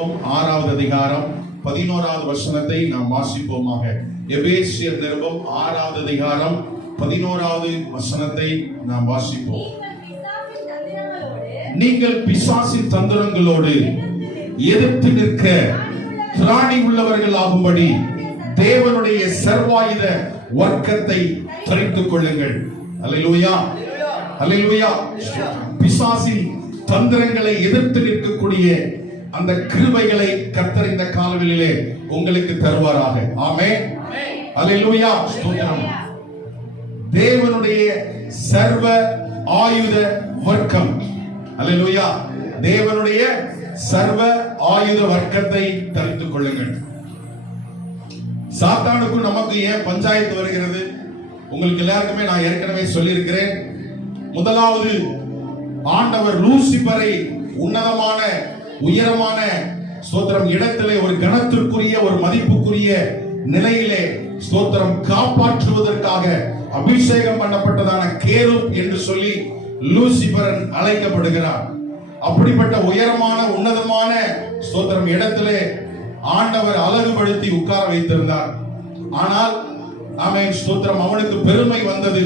6வது அதிகாரம் 11வது வசனத்தை நாம் வாசிப்போமாக. எபேசியர் நிருபம் 6வது அதிகாரம் 11வது வசனத்தை நாம் வாசிப்போம். நீங்கள் பிசாசின் தந்திரங்களோடு எதிர்த்து நிற்க திராணி உள்ளவர்கள் ஆகும்படி தேவனுடைய சர்வாயுத வர்க்கத்தை தரித்துக் கொள்ளுங்கள். அல்லேலூயா, அல்லேலூயா. பிசாசின் தந்திரங்களை எதிர்த்து நிற்கக்கூடிய அந்த கிருபைகளை கர்த்தர் இந்த காலவெளியிலே உங்களுக்கு தருவாராக. ஆமென், அல்லேலூயா. ஸ்தோத்திரம். தேவனுடைய சர்வ ஆயுத வர்க்கம், அல்லேலூயா. தேவனுடைய சர்வ ஆயுத வர்க்கத்தை தரித்துக் கொள்ளுங்கள். சாத்தானுக்கும் நமக்கு ஏன் பஞ்சாயத்து வருகிறது? உங்களுக்கு எல்லாருக்குமே நான் ஏற்கனவே சொல்லியிருக்கிறேன். முதலாவது, ஆண்டவர் லூசிபரை உன்னதமான உயரமான ஸ்தோத்திரம் இடத்திலே ஒரு கணத்திற்குரிய ஒரு மதிப்புக்குரிய நிலையிலே ஸ்தோத்திரம் காப்பாற்றுவதற்காக அபிஷேகம் பண்ணப்பட்டதான கேருப் என்று சொல்லி லூசிபரன் அழைக்கப்படுகிறார். அப்படிப்பட்ட உயரமான உன்னதமான ஸ்தோத்திரம் இடத்திலே ஆண்டவர் அழகுபடுத்தி உட்கார வைத்திருந்தார். ஆனால் ஆமென் ஸ்தோத்திரம், அவனுக்கு பெருமை வந்தது.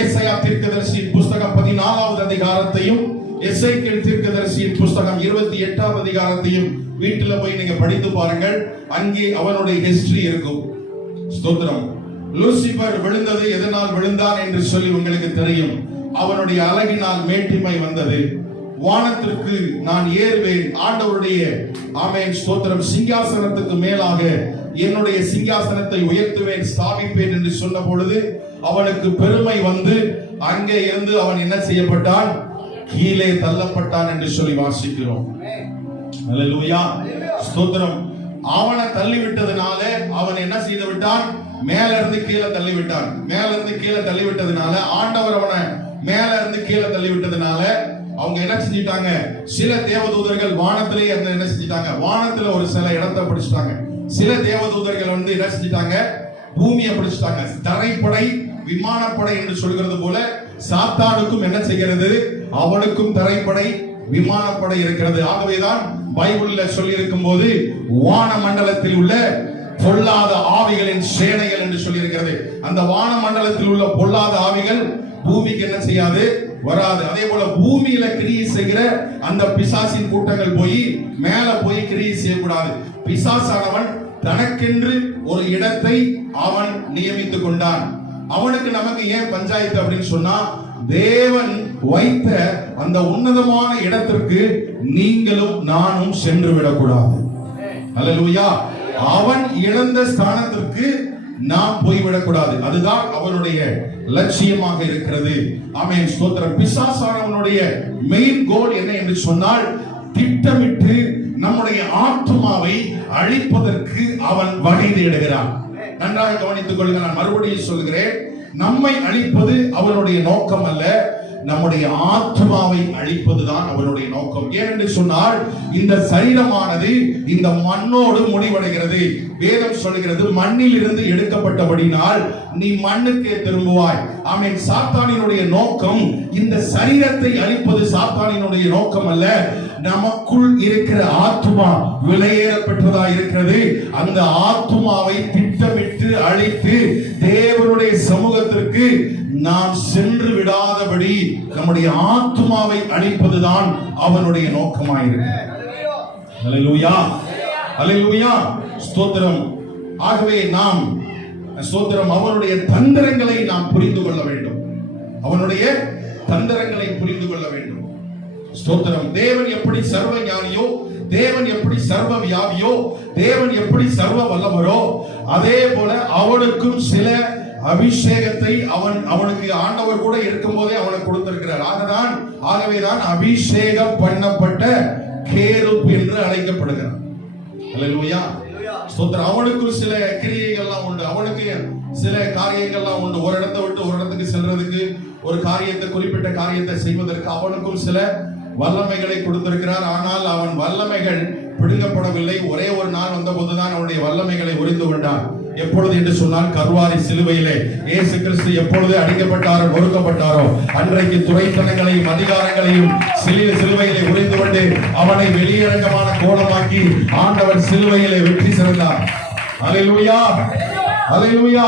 ஏசாயா தீர்க்கதரிசியின் புஸ்தகம் 14வது அதிகாரத்தையும் எசேக்கியேல் தீர்க்கதரிசியின் புஸ்தகம் 28வது அதிகாரத்தையும் வீட்டில் போய் நீங்க படித்து பாருங்கள். அங்கே அவனுடைய ஹிஸ்டரி இருக்கும். ஸ்தோத்திரம். லூசிபர் விழுந்தது எதனால் விழுந்தான் என்று சொல்லி உங்களுக்கு தெரியும். அவனுடைய அழகினால் மேட்டிமை வந்தது. வானத்திற்கு நான் ஏறுவேன், ஆண்டவருடைய ஆமென் ஸ்தோத்திரம் சிங்காசனத்துக்கு மேலாக என்னுடைய சிங்காசனத்தை உயர்த்துவேன், ஸ்தாபிப்பேன் என்று சொன்ன பொழுது அவனுக்கு பெருமை வந்து அங்கே இருந்து அவன் என்ன செய்யப்பட்டான்? கீழே தள்ளப்பட்டான் என்று சொல்லி வாசிக்கிறோம். அல்லேலூயா, ஸ்தோத்திரம். அவனை தள்ளிவிட்டதுனால அவன் என்ன செய்து விட்டான்? மேல இருந்து கீழே தள்ளிவிட்டான். மேல இருந்து கீழே தள்ளிவிட்டதுனால ஆண்டவர் அவனை மேல இருந்து கீழே தள்ளிவிட்டதுனால அவங்க என்ன செஞ்சிட்டாங்க? சில தேவதூதர்கள் வானத்திலே என்ன செஞ்சிட்டாங்க? வானத்துல ஒரு சில இடத்தை பிடிச்சிட்டாங்க. சில தேவதூதர்கள் வந்து என்ன செஞ்சிட்டாங்க? பூமியை பிடிச்சிட்டாங்க. தரைப்படை விமானப்படை என்று சொல்கிறது போல சாத்தானுக்கும் என்ன செய்கிறது? அவனுக்கும் தரைப்படை விமானப்படை இருக்கிறது. ஆகவேதான் பைபிள்ல சொல்லி இருக்கும் போது வான மண்டலத்தில் உள்ள பொல்லாத ஆவிகளின் சேனைகள் என்று சொல்லி இருக்கிறது. அந்த வான மண்டலத்தில் உள்ள பொல்லாத ஆவிகள் பூமிக்கு என்ன செய்யாது? வராது. அதே போல பூமியில கிரியை செய்கிற அந்த பிசாசின் கூட்டங்கள் போய் மேல போய் கிரியை செய்யக்கூடாது. பிசாசானவன் தனக்கென்று ஒரு இடத்தை அவன் நியமித்துக் கொண்டான். அவனுக்கு நமக்கு ஏன் பஞ்சாயத்து அப்படின்னு சொன்னா, தேவன் வைத்த அந்த உன்னதமான இடத்திற்கு நீங்களும் நானும் சென்று விடக்கூடாது. அல்லேலூயா. அவன் இழந்த ஸ்தானத்திற்கு நாம் போய்விடக்கூடாது. அதுதான் அவனுடைய லட்சியமாக இருக்கிறது. ஆமென் ஸ்தோத்திரம். பிசாசானவனுடைய மெயின் கோல் என்ன என்று சொன்னால், திட்டமிட்டு நம்முடைய ஆத்துமாவை அழிப்பதற்கு அவன் வகை தேடுகிறான். நன்றாக கவனித்துக் கொள்ளுங்கள். நான் மறுபடியும் சொல்கிறேன், நம்மை அழிப்பது அவனுடைய நோக்கம் அல்ல, நம்முடைய ஆத்மாவை அழிப்பதுதான் அவனுடைய நோக்கம். ஏனென்று சொன்னால், இந்த சரீரமானது இந்த மண்ணோடு முடிவடைகிறது. வேதம் சொல்கிறது, மண்ணில் இருந்து எடுக்கப்பட்டபடினால் நீ மண்ணுக்கே திரும்புவாய். ஆமென். சாத்தானினுடைய நோக்கம் இந்த சரீரத்தை அழிப்பது சாத்தானினுடைய நோக்கம் அல்ல. நமக்குள் இருக்கிற ஆத்துமா விலையேறப்பட்டதா இருக்கிறது. அந்த ஆத்துமாவை திட்டமிட்டு அழித்து தேவனுடைய சமூகத்திற்கு நாம் சென்று விடாதபடி நம்முடைய ஆத்துமாவை அழிப்பதுதான் அவனுடைய நோக்கமாயிருக்கிறது. அல்லேலூயா, அல்லேலூயா, ஸ்தோத்திரம். ஆகவே நாம் ஸ்தோத்திரம் அவனுடைய தந்திரங்களை நாம் புரிந்து கொள்ள வேண்டும். அவனுடைய தந்திரங்களை புரிந்து கொள்ள வேண்டும். ஸ்தோத்திரம். தேவன் எப்படி சர்வ ஞானியோ, தேவன் எப்படி சர்வ வியாபியோ, தேவன் எப்படி சர்வ வல்லவரோ, அதே போல அவனுக்கும் சில அபிஷேகத்தை அவனுக்கு ஆண்டவர் கூட இருக்கும் போதே அவனுக்கு கொடுத்திருக்கிறார். ஆகவேதான் அபிஷேகம் பண்ணப்பட்ட கேருப் என்று அழைக்கப்படுகிறார். அல்லேலூயா, ஸ்தோத்திரம். அவனுக்கு சில கிரியைகள்லாம் உண்டு, அவனுக்கு சில காரியங்கள்லாம் உண்டு. ஒரு இடத்தை விட்டு ஒரு இடத்துக்கு செல்றதுக்கு, ஒரு காரியத்தை குறிப்பிட்ட காரியத்தை செய்வதற்கு அவனுக்கும் சில வல்லமைகளை கொடுத்திருக்கிறார். ஆனால் அவன் வல்லமைகள் பிடுங்கப்படவில்லை. ஒரே ஒரு நாள் வந்த போதுதான் அவனுடைய வல்லமைகளை உரிந்து கொண்டான். எப்பொழுது என்று சொன்னால் கல்வாரி சிலுவையிலே இயேசு கிறிஸ்து எப்பொழுது அடிக்கப்பட்டாரோ நொறுக்கப்பட்டாரோ அன்றைக்கு துரைத்தனங்களையும் அதிகாரங்களையும் சிலுவையிலே உடைந்து கொண்டு அவனை வெளியரங்கமான கோலமாக்கி ஆண்டவர் சிலுவையிலே வெற்றி சிறந்தார். அல்லேலூயா, அல்லேலூயா.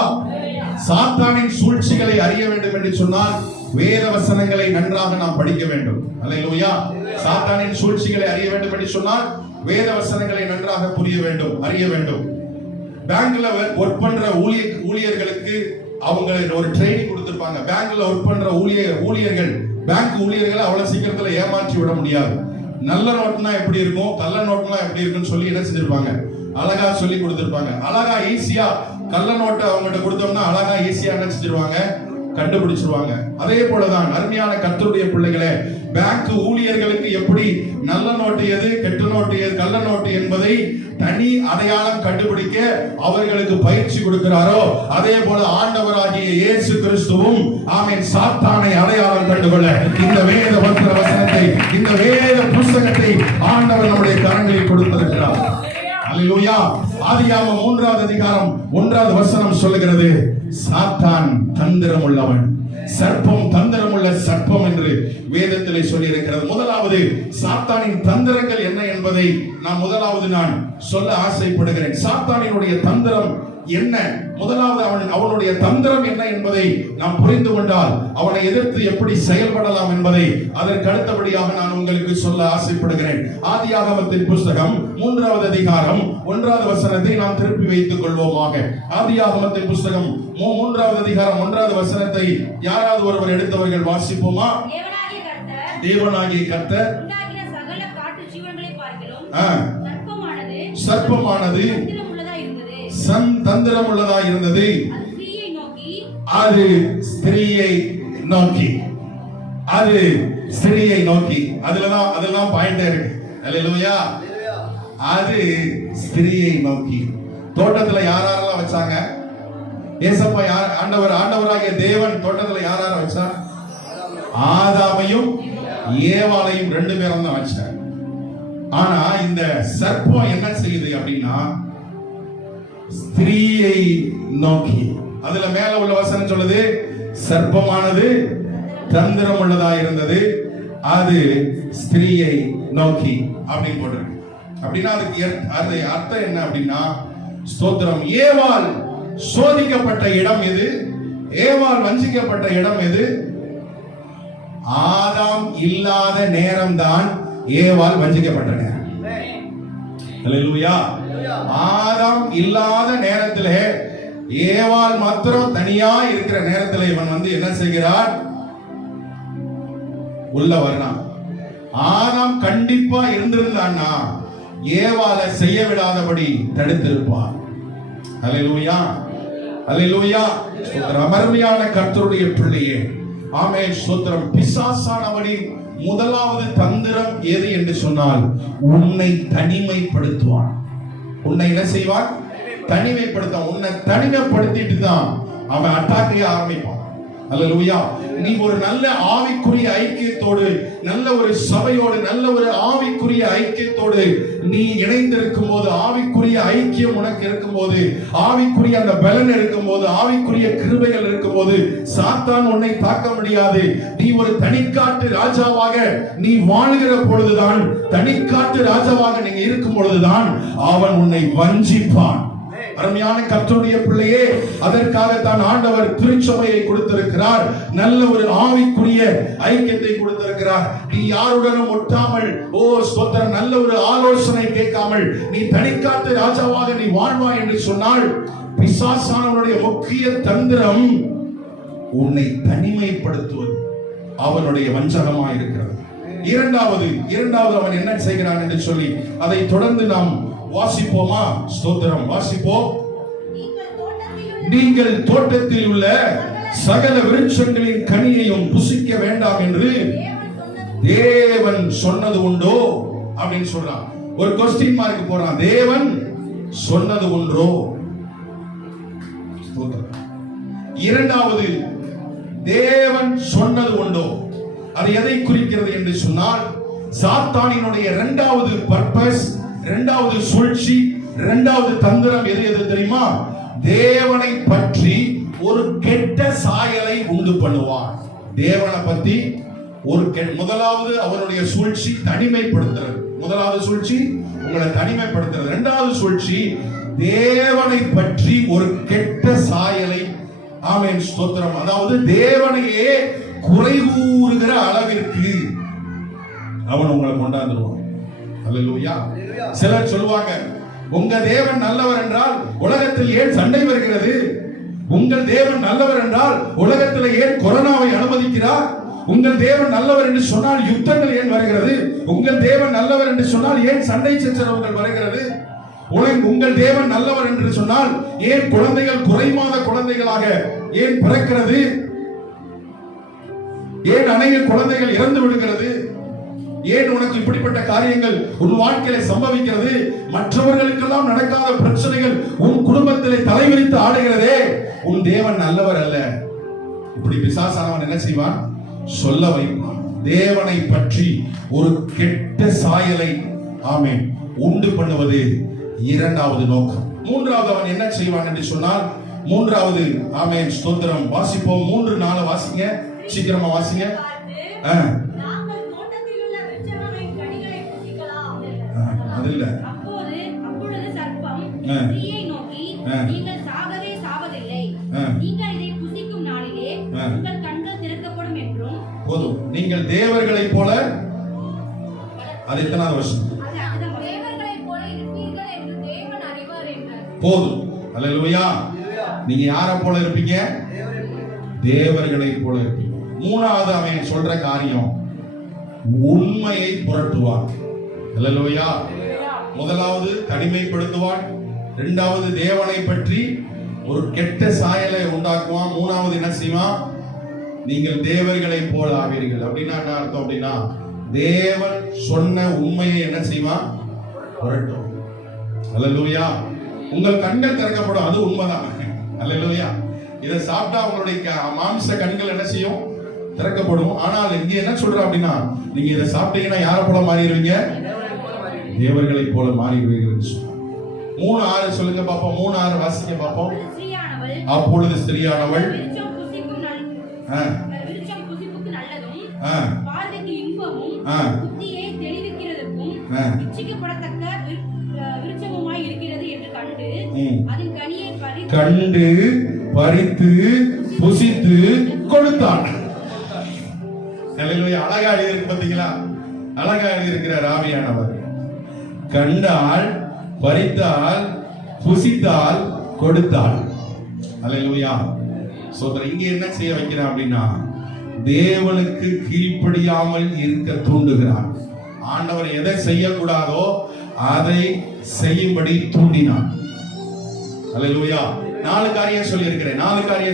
சாத்தானின் சூழ்ச்சிகளை அறிய வேண்டும் என்று சொன்னால் வேத வசனங்களை நன்றாக நாம் படிக்க வேண்டும். அல்லேலூயா. சாத்தானின் சூழ்ச்சிகளை அறிய வேண்டும் என்று சொன்னால் வேத வசனங்களை நன்றாக புரிய வேண்டும், அறிய வேண்டும். பேங்க்ல ஒர்க் பண்ற ஊழியர்களுக்கு அவங்க ஒரு ட்ரைனிங் கொடுத்திருப்பாங்க. பேங்க்ல ஒர்க் பண்ற ஊழியர்கள் பேங்க் ஊழியர்களை அவ்வளவு சீக்கிரத்துல ஏமாற்றி விட முடியாது. நல்ல நோட்னா எப்படி இருக்கும், கள்ள நோட்னா எப்படி இருக்குன்னு சொல்லி என்ன செஞ்சிருப்பாங்க, அழகா சொல்லி கொடுத்திருப்பாங்க. அழகா ஈஸியா கள்ள நோட்டை அவங்ககிட்ட கொடுத்தோம்னா அழகா ஈஸியா என்ன செஞ்சிருவாங்க, கண்டுபிடிச்சிருவாங்க. அதே போலதான் அருமையான கர்த்தருடைய பிள்ளைகளே, பேங்க் ஊழியர்களுக்கு எப்படி நல்ல நோட்டு எது, கெட்ட நோட்டு எது, கள்ள நோட்டு என்பதை தனி அடையாளம் கண்டுபிடிக்க அவர்களுக்கு பயிற்சி கொடுக்கிறாரோ, அதே போல ஆண்டவராகிய இயேசு கிறிஸ்துவும் ஆமென் சாத்தானை அடையாளம் கண்டுகொள்ள இந்த வேத வசனத்தை, இந்த வேத புஸ்தகத்தை ஆண்டவர் நம்முடைய கரங்களில் கொடுத்திருக்கிறார். அல்லேலூயா. ஆதியாகமம் 3வது அதிகாரம் 1வது வசனம் சொல்லுகிறது, சாத்தான் தந்திரம் உள்ளவன், சர்ப்பம் தந்திரமுள்ள சர்ப்பம் என்று வேதத்திலே சொல்லி இருக்கிறது. முதலாவது சாத்தானின் தந்திரங்கள் என்ன என்பதை நான் சொல்ல ஆசைப்படுகிறேன். சாத்தானினுடைய தந்திரம் என்ன, முதலாவது அவனுடைய தந்திரம் என்ன என்பதை நாம் புரிந்து கொண்டால் அவனை எதிர்த்து எப்படி செயல்படலாம் என்பதை அதற்கு அடுத்தபடியாக நான் உங்களுக்கு சொல்ல ஆசைப்படுகிறேன். ஆதியாகமத்தின் புஸ்தகம் 3வது அதிகாரம் 1வது வசனத்தை நாம் திருப்பி வைத்துக் கொள்வோமாக. ஆதியாகமத்தின் புஸ்தகம் 3வது அதிகாரம் 1வது வசனத்தை யாராவது ஒருவர் எடுத்தவர்கள் வாசிப்போமா? தேவனாகிய கர்த்தர் சர்ப்பமானது தந்திரம் உள்ளதா இருந்தது, அது ஸ்திரீயை நோக்கி, அது ஸ்திரீயை நோக்கி. அதெல்லாம் பாயிண்ட் இருக்கு. அல்லேலூயா. அது ஸ்திரீயை நோக்கி. தோட்டத்துல யாரெல்லாம் வச்சாங்க? ஏசப்பா ஆண்டவராகிய தேவன் தோட்டத்துல யார வச்சா? ஆதாமையும் ஏவாளையும் 2 பேரும் தான் வச்சார். ஆனா இந்த சர்ப்பம் என்ன செய்யுது அப்படின்னா ஸ்திரீயை நோக்கி. அதுல மேல உள்ள வசனம் சொல்லுது, சர்ப்பமானது தந்திரம் உள்ளதா இருந்தது, அது ஸ்திரீயை நோக்கி அப்படின்னு போட்டிருக்கு. அப்படின்னா அதுக்கு அர்த்தம் என்ன அப்படின்னா, ஸ்தோத்திரம், ஏவாள் சோதிக்கப்பட்ட இடம் எது, ஏவாள் வஞ்சிக்கப்பட்ட இடம் எது? ஆதாம் இல்லாத நேரம் தான் ஏவாள் வஞ்சிக்கப்பட்ட நேரம். அல்லேலூயா. ஆதாம் இல்லாத நேரத்திலே ஏவாள் மாத்திரம் தனியா இருக்கிற நேரத்தில் இவன் என்ன செய்கிறார்? உள்ள வரலாம். ஆதாம் கண்டிப்பா இருந்திருந்தான்னா ஏவாளை செய்ய விடாதபடி தடுத்திருப்பார். அல்லேலூயா, அல்லேலூயா. அருமையான கர்த்தருடைய பிள்ளையே, ஆமென், ஸ்தோத்திரம். பிசாசானவனின் முதலாவது தந்திரம் எது என்று சொன்னால் உன்னை தனிமைப்படுத்துவான். உன்னை என்ன செய்வான்? தனிமைப்படுத்துவான். உன்னை தனிமைப்படுத்திட்டு தான் அவன் அட்டாக்கே ஆரம்பிப்பான். அல்லேலூயா. நீ ஒரு நல்ல ஆவிக்குரிய ஐக்கியத்தோடு, நல்ல ஒரு சபையோடு, நல்ல ஒரு ஆவிக்குரிய ஐக்கியத்தோடு நீ இணைந்திருக்கும் போது, ஆவிக்குரிய ஐக்கியம் உனக்கு இருக்கும்போது, ஆவிக்குரிய அந்த பலன் இருக்கும்போது, ஆவிக்குரிய கிருபைகள் இருக்கும்போது சாத்தான் உன்னை தாக்க முடியாது. நீ ஒரு தனிக்காட்டு ராஜாவாக நீ வாழ்கிற பொழுதுதான், தனிக்காட்டு ராஜாவாக நீங்க இருக்கும் பொழுதுதான் அவன் உன்னை வஞ்சிப்பான். அருமையான கர்த்தருடைய பிள்ளையே, அதற்காக தான் ஆண்டவர் திருச்சபையை கொடுத்திருக்கிறார். நல்ல ஒரு ஆவிக்குரிய ஐக்கியத்தை கொடுத்திருக்கிறார். நீ யாருடனும் ஒட்டாமல், ஸ்தோத்திரம், நல்ல ஒரு ஆலோசனை கேட்காமல் நீ தனிக்காட்டு ராஜாவாக நீ வாழ்வாய் என்று சொன்னால் பிசாசானவனுடைய முக்கிய தந்திரம் உன்னை தனிமைப்படுத்துவது அவனுடைய வஞ்சகமாக இருக்கிறது. இரண்டாவது அவன் என்ன செய்கிறான் என்று சொல்லி அதை தொடர்ந்து நாம் வாசிப்போமா? ஸ்தோத்திரம், வாசிப்போம். நீங்கள் தோட்டத்தில் உள்ள சகல விருட்சங்களின் கனியையும் புசிக்க வேண்டாம் என்று தேவன் சொன்னது உண்டோ அப்படின்னு சொல்றான். ஒரு கொஸ்டின் மார்க் போறான். தேவன் சொன்னது ஒன்றோ? இரண்டாவது, தேவன் சொன்னது உண்டோ? அது எதை குறிக்கிறது என்று சொன்னால், சாத்தானினுடைய இரண்டாவது பர்பஸ், இரண்டாவது சூழ்ச்சி, இரண்டாவது தந்திரம் எது தெரியுமா? தேவனை பற்றி ஒரு கெட்ட சாயலை உண்டு பண்ணுவான். தேவனை பத்தி ஒரு முதலாவது அவருடைய சூழ்ச்சி தனிமைப்படுத்துறது. முதலாவது சூழ்ச்சி உங்களை தனிமைப்படுத்துறது. இரண்டாவது சூழ்ச்சி தேவனை பற்றி ஒரு கெட்ட சாயலை, ஆமென் ஸ்தோத்திரம், அதாவது தேவனையே குறை கூறுகிற அளவிற்கு அவன் உங்களை கொண்டாந்துருவான். அல்லேலூயா. சிலர் சொல்லுவாங்க, உங்க தேவன் நல்லவர் என்றால் உலகத்தில் ஏன் சண்டை வருகிறது? உங்கள் தேவன் நல்லவர் என்றால் உலகத்தில் ஏன் கொரோனாவை அனுமதிக்கிறார்? உங்கள் தேவன் நல்லவர் என்று சொன்னால் யுத்தங்கள் ஏன் வருகிறது? உங்கள் தேவன் நல்லவர் என்று சொன்னால் ஏன் சண்டை சச்சரவுகள் வருகிறது? உங்கள் தேவன் நல்லவர் என்று சொன்னால் ஏன் குழந்தைகள் குறைமாத குழந்தைகளாக ஏன் பிறக்கிறது? ஏன் அநேக குழந்தைகள் இறந்து விடுகிறது? ஏன் உனக்கு இப்படிப்பட்ட காரியங்கள் உன் வாழ்க்கையில சம்பவிக்கிறது? மற்றவர்களுக்கெல்லாம் நடக்காத பிரச்சனைகள் உன் குடும்பத்திலே தலைவிரித்து ஆடுகிறதே. உன் தேவன் நல்லவர் அல்ல. இப்படி பிசாசானவன் என்ன செய்வான்? சொல்ல வைப்பான். தேவனை பற்றி ஒரு கெட்ட சாயலை, ஆமென், உண்டு பண்ணுவது இரண்டாவது நோக்கம். மூன்றாவது அவன் என்ன செய்வான் என்று சொன்னால், மூன்றாவது, ஆமென் ஸ்தோத்திரம், வாசிப்போம். 3:4 வாசிங்க, சீக்கிரமா வாசிங்க. அது இல்ல, அப்பொழுது சர்ப்பம் ஸ்திரீயை நோக்கி, நீங்கள் சாகவே சாவதில்லை, நீங்கள் இதை புசிக்கும் நாளிலே உங்கள் கண்கள் திறக்கப்படும் என்றும். போதும். நீங்கள் தேவர்களைப் போல, அது எத்தனாவது வருஷம்? தேவர்களைப் போல இருப்பீர்கள் என்று தேவன் அறிவார் என்றார். போதும். அல்லேலூயா. நீங்க யாரை போல இருப்பீங்க? தேவர்களைப் போல இருப்பீங்க. மூணாவது அவன் சொல்ற காரியம், உண்மையை புரட்டுவான். அல்லேலூயா. முதலாவது தனிமைப்படுத்துவான், இரண்டாவது தேவனை பற்றி ஒரு கெட்ட சாயலை உண்டாக்குவான், மூணாவது என்ன செய்வான்? நீங்கள் தேவர்களை போல ஆவீர்கள். அப்படின்னா என்ன அர்த்தம்? அப்படின்னா தேவன் சொன்ன உண்மையை என்ன செய்வான்? புரட்டும். அல்லேலூயா. உங்கள் கண்கள் திறக்கப்படும், அது உண்மைதான். அல்லேலூயா. இதை சாப்பிட்டா உங்களுடைய மாம்ச கண்கள் என்ன செய்யும்? திறக்கப்படும். ஆனால் இங்க என்ன சொல்ற அப்படின்னா, நீங்க இதை சாப்பிட்டீங்கன்னா யாரை போல மாறிடுவீங்க? தேவர்களை போல மாறிடுவீர்கள். 3:6 சொல்லுங்க பாப்போம். 3:6 வாசிங்க பாப்போம். அப்பொழுது ஸ்திரீயானவள் விருட்சம் புசிப்புக்கு நல்லதும், பார்வைக்கு இன்பமும், புத்தியை தெளிவிக்கிறதுக்கும் இச்சிக்கப்படத்தக்க விருட்சமுமாய் இருக்கிறது என்று கண்டு அதன் கனியை கண்டு பறித்து புசித்து கொடுத்தான். அல்லேலூயா. அழகா எழுதியிருக்கு பாத்தீங்களா? அழகா எழுதியிருக்கிறார் ஆவியானவர். கண்டால், பறித்தால், புசித்தால், கொடுத்தால். அல்லேலூயா. சோதரன் இங்க என்ன செய்ய வைக்கிறான் அப்படின்னா, தேவனுக்கு கீழ்ப்படியாமல் இருக்க தூண்டுகிறான். ஆண்டவர் எதை செய்யக்கூடாதோ அதை செய்யும்படி தூண்டினான். அல்லேலூயா. 4 காரியம்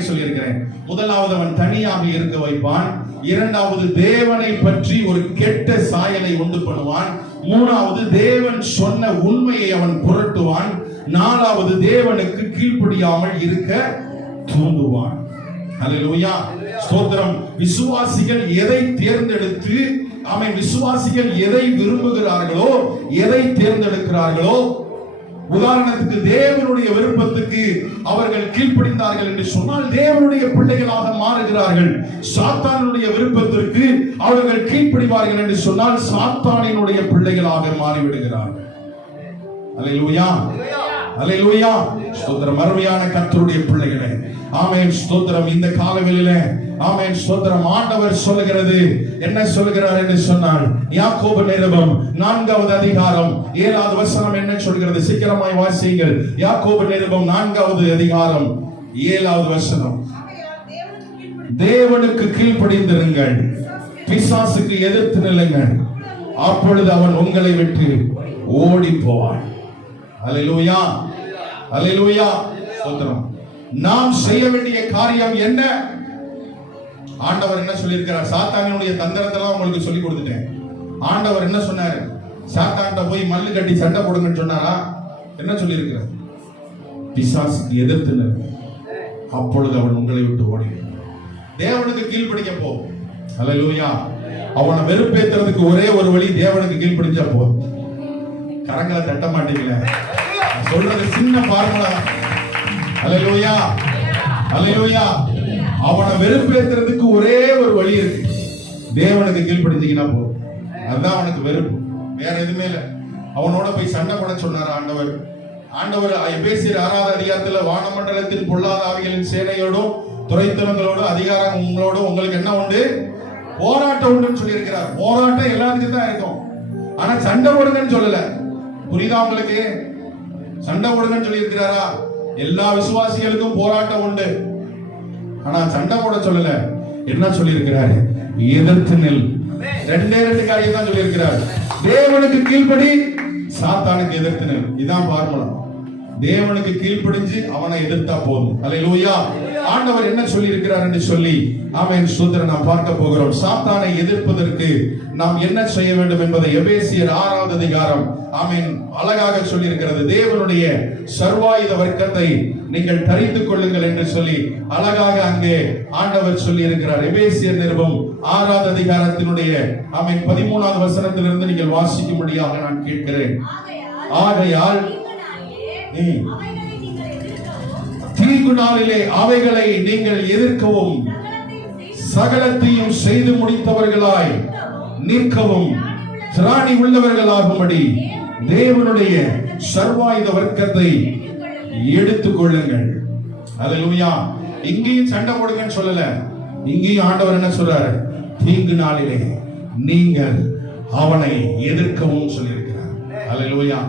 சொல்லியிருக்கிறேன். முதலாவது அவன் தனியாக இருக்க வைப்பான், இரண்டாவது தேவனை பற்றி ஒரு கெட்ட சாயலை உண்டு பண்ணுவான், மூணாவது தேவன் சொன்ன உண்மையை அவன் புரட்டுவான், நாலாவது தேவனுக்கு கீழ்ப்படியாமல் இருக்க தூண்டுவான். அல்லேலூயா. ஸ்தோத்திரம். விசுவாசிகள் எதை தேர்ந்தெடுத்து, ஆமென், விசுவாசிகள் எதை விரும்புகிறார்களோ, எதை தேர்ந்தெடுக்கிறார்களோ, உதாரணத்துக்கு தேவனுடைய விருப்பத்துக்கு அவர்கள் கீழ்ப்படிந்தார்கள் என்று சொன்னால் தேவனுடைய பிள்ளைகளாக மாறுகிறார்கள். சாத்தானுடைய விருப்பத்திற்கு அவர்கள் கீழ்ப்படிவார்கள் என்று சொன்னால் சாத்தானினுடைய பிள்ளைகளாக மாறிவிடுகிறார்கள். அல்லேலூயா. அல்லேலூயா. ஸ்தோத்திரம். அருமையான கர்த்தருடைய பிள்ளைகளே, ஆமென் ஸ்தோத்திரம். இந்த காலவெளியிலே, ஆமென் ஸ்தோத்திரம், ஆண்டவர் சொல்லுகிறது, என்ன சொல்லுகிறார் என்று சொன்னால், யாக்கோபு நிருபம் 4வது அதிகாரம் 7வது வசனம் என்ன சொல்கிறது? சீக்கிரமாய் வாசியுங்கள். யாக்கோபு நிருபம் 4வது அதிகாரம் 7வது வசனம். தேவனுக்கு கீழ்ப்படிந்திருங்கள், பிசாசுக்கு எதிர்த்து நில்லுங்கள், அப்பொழுது அவன் உங்களை விட்டு ஓடி போவான். அல்லேலூயா. அல்லேலூயா. ஸ்தோத்திரம். நாம் செய்ய வேண்டிய காரியம் என்ன? ஆண்டவர் என்ன சொல்லியிருக்கிறார்? சாத்தானுடைய தந்திரத்தெல்லாம் உங்களுக்கு சொல்லி கொடுத்துட்டேன். ஆண்டவர் என்ன சொன்னாரு? சாத்தான்கிட்ட போய் மல்லு கட்டி சண்டை போடுங்கன்னு சொன்னாரா? என்ன சொல்லியிருக்கிறார்? பிசாசுக்கு எதிர்த்து நில்லுங்கள், அப்பொழுது அவன் உங்களை விட்டு ஓடி. தேவனுக்கு கீழ்ப்படிக்க போ. அல்லேலூயா. அவனை வெறுப்பேத்துறதுக்கு ஒரே ஒரு வழி, தேவனுக்கு கீழ்ப்படிச்சா போதும். கரங்களை தட்ட மாட்டீங்களே. சொல்றது சின்ன பார்முலா. அல்லேலூயா, அல்லேலூயா. அவனை வெறுப்பேத்துறதுக்கு ஒரே ஒரு வழி இருக்கு. தேவனுக்கு கீழ்ப்படிஞ்சீங்கன்னா போதும். அதுதான் அவனுக்கு வெறுப்பு, வேற எதுவுமே இல்லை. அவனோட போய் சண்டை போட சொன்னார் ஆண்டவர். ஆண்டவர் எபேசியர் 6வது அதிகாரத்துல வானமண்டலத்தின் பொல்லாத ஆவிகளின் சேனையோடும் துரைத்தனங்களோடும் அதிகாரம் உங்களோடும் உங்களுக்கு என்ன உண்டு? போராட்டம் உண்டுன்னு சொல்லி இருக்கிறார். போராட்டம் எல்லாத்துக்கும் தான் இருக்கும், ஆனா சண்டை போடுங்கன்னு சொல்லல. புரியுதா உங்களுக்கு? சண்டை போடுங்கன்னு சொல்லி இருக்கிறாரா? எல்லா விசுவாசிகளுக்கும் போராட்டம் உண்டு, ஆனா சண்டை போட சொல்லல. என்ன சொல்லி இருக்கிறாரு? எதிர்த்து நில். ரெண்டே காரியம் தான் சொல்லி இருக்கிறார். தேவனுக்கு கீழ்ப்படி, சாத்தானுக்கு எதிர்த்து நில். இதான் பார்முலா. தேவனுக்கு கீழ்ப்படிஞ்சு அவனை எதிர்த்தா போதும். அல்லேலூயா. ஆண்டவர் என்ன சொல்லி இருக்கிறார் என்று சொல்லி ஆமென் ஸ்தோத்திரம் நாம் பார்க்க போகிறோம். சாத்தானை எதிர்ப்பதற்கு நாம் என்ன செய்ய வேண்டும் என்பதை எபேசியர் 6வது அதிகாரம் ஆமென் அழகாக சொல்லி இருக்கிறது. தேவனுடைய சர்வாயுத வர்க்கத்தை நீங்கள் தரித்துக் கொள்ளுங்கள் என்று சொல்லி அழகாக அங்கே ஆண்டவர் சொல்லி இருக்கிறார். எபேசியர் நிருபம் 6வது அதிகாரத்தினுடைய ஆமென் 13வது வசனத்திலிருந்து நீங்கள் வாசிக்கும்படியாக நான் கேட்கிறேன். ஆகையால் தீங்கு நாளிலே அவைகளை நீங்கள் எதிர்க்கவும் சகலத்தையும் செய்து முடித்தவர்களாய் நிற்கவும் திராணி உள்ளவர்களாகும்படி தேவனுடைய சர்வாயுத வர்க்கத்தை எடுத்துக் கொள்ளுங்கள். அல்லேலூயா. இங்கேயும் சண்டை போடுங்கன்னு சொல்லல. இங்கேயும் ஆண்டவர் என்ன சொல்றாரு? தீங்கு நாளிலே நீங்கள் அவனை எதிர்க்கவும் சொல்லியிருக்கிறார். அல்லேலூயா.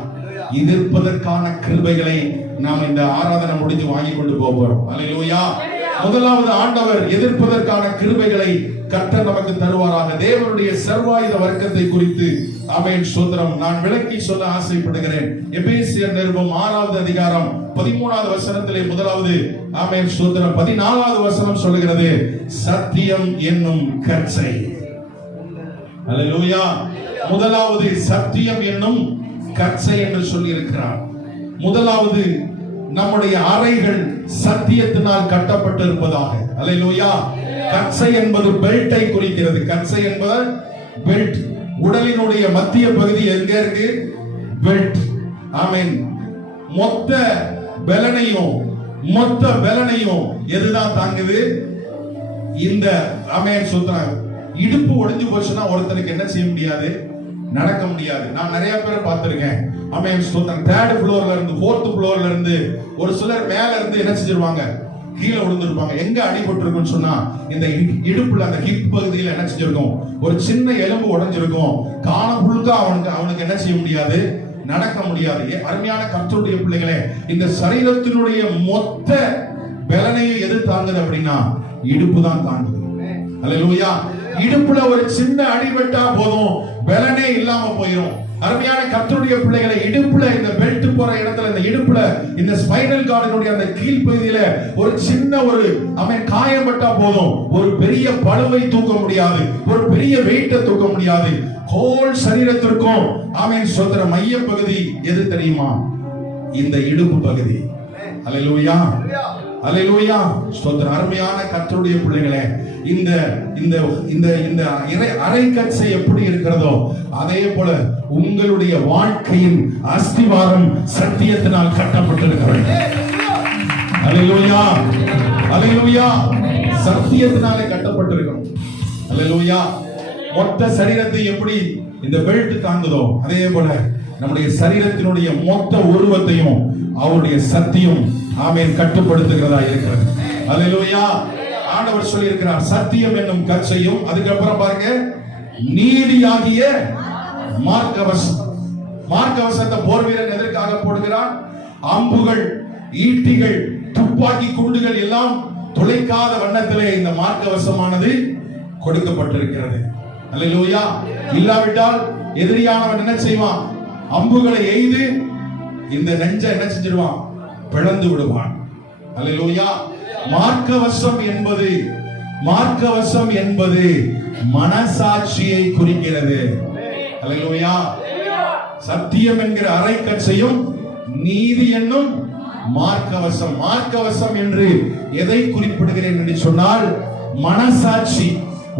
எதிர்ப்பதற்கான கிருபைகளை நாம் இந்த ஆராதனை முடிஞ்சு வாங்கி கொண்டு போறோம். அல்லேலூயா. முதலாவது ஆண்டவர் எதிர்ப்பதற்கான கிருபைகளை கர்த்தர் நமக்கு தருவாராக. தேவனுடைய சர்வாயுத வர்க்கத்தை குறித்து ஆமென் ஸ்தோத்திரம் நான் விளக்கி சொல்ல ஆசைப்படுகிறேன். எபேசியர் நிருபம் 6வது அதிகாரம் 13வது வசனத்திலே முதலாவது ஆமென் ஸ்தோத்திரம் 14வது வசனம் சொல்லுகிறது, சத்தியம் என்னும் கச்சை. அல்லேலூயா. முதலாவது சத்தியம் என்னும் கச்சை என்று சொல்லி இருக்கிறார். முதலாவது நம்முடைய அறைகள் சத்தியத்தினால் கட்டப்பட்டிருப்பதாக. அல்லேலூயா. கச்சை என்பது பெல்ட்டை குறிக்கிறது. கச்சை என்பது பெல்ட். உடலினுடைய மத்திய பகுதி எங்க இருக்கு? பெல்ட். ஆமென். மொத்த பலனையும் எதுதான் தாங்குது? இந்த ஆமென் சொல்றாங்க. இடுப்பு உடைஞ்சு போச்சுன்னா ஒருத்தனுக்கு என்ன செய்ய முடியாது? நடக்க முடியாது. நான் நிறைய பேரை பார்த்திருக்கேன். ஆமென் ஸ்தோத்திரம். 3rd ஃப்ளோர்ல இருந்து 4th ஃப்ளோர்ல இருந்து ஒரு சிலர் மேல இருந்து என்ன செஞ்சிருவாங்க? கீழே விழுந்திருப்பாங்க. எங்க அடிபட்டு இருக்குன்னு சொன்னா இந்த இடுப்புல அந்த ஹிப் பகுதியில என்ன செஞ்சிருக்கும்? ஒரு சின்ன எலும்பு உடைஞ்சிருக்கும். காலம் முழுக்க அவனுக்கு என்ன செய்ய முடியாது? நடக்க முடியாது. அருமையான கர்த்தருடைய பிள்ளைகளே, இந்த சரீரத்தினுடைய மொத்த பலனையும் எது தாங்குது அப்படின்னா இடுப்பு தான் தாங்குது. அல்லேலூயா. இடுப்புல ஒரு சின்ன அடிபட்டா போதும், பலனே இல்லாம போயிடும். அருமையான கர்த்தருடைய பிள்ளைகளை, இடுப்புல இந்த பெல்ட் போற இடத்துல இந்த இடுப்புல இந்த ஸ்பைனல் கார்டினுடைய அந்த கீழ் பகுதியில ஒரு சின்ன ஒரு காயப்பட்டா போதும், ஒரு பெரிய பளுவை தூக்க முடியாது, ஒரு பெரிய வெயிட்டை தூக்க முடியாது. ஹோல் சரீரத்திற்கும் ஆமென் ஸ்தோத்திர மைய பகுதி எது தெரியுமா? இந்த இடுப்பு பகுதி. அல்லேலூயா, அல்லேலூயா ஸ்தோத்திரம். அருமையான கர்த்தருடைய பிள்ளைகளே, இந்த இந்த இந்த இந்த அரை கச்சை எப்படி இருக்கிறதோ அதே போல உங்களுடைய வாழ்க்கையின் அஸ்திவாரம் சத்தியத்தினால் கட்டப்பட்டிருக்கிறது. அல்லேலூயா, அல்லேலூயா. சத்தியத்தினாலே கட்டப்பட்டிருக்கிறோம். அல்லேலூயா. மொத்த சரீரத்தை எப்படி இந்த பெல்ட் தாங்குதோ அதே போல நம்முடைய சரீரத்தினுடைய மொத்த உருவத்தையும் அவருடைய சத்தியம் ஆமென் கட்டுப்படுத்துகிறதா இருக்கிறது. அல்லேலூயா. ஆண்டவர் சொல்லி இருக்கிறார், சத்தியம் என்னும் கச்சையும், அதுக்கப்புறம் பாருங்க, நீதியாகிய மார்க்கவசம். மார்க்கவசத்தை போர் வீரன் எதற்காக போடுகிறான்? அம்புகள், ஈட்டிகள், துப்பாக்கி குண்டுகள் எல்லாம் துளைக்காத வண்ணத்திலே இந்த மார்க்கவசமானது கொடுக்கப்பட்டிருக்கிறது. அல்லேலூயா. இல்லாவிட்டால் எதிரியானவன் என்ன செய்வான்? அம்புகளை எய்து இந்த நெஞ்சை என்ன செஞ்சிடுவான்? பிளந்து விடுவான். அல்லேலூயா. மார்க்கவசம் என்பது மனசாட்சியை குறிக்கிறது. அல்லேலூயா. சத்தியம் என்கிற அரைக்கச்சையும் நீதி என்னும் மார்க்கவசம். மார்க்கவசம் என்று எதை குறிப்பிடுகிறேன் என்று சொன்னால் மனசாட்சி.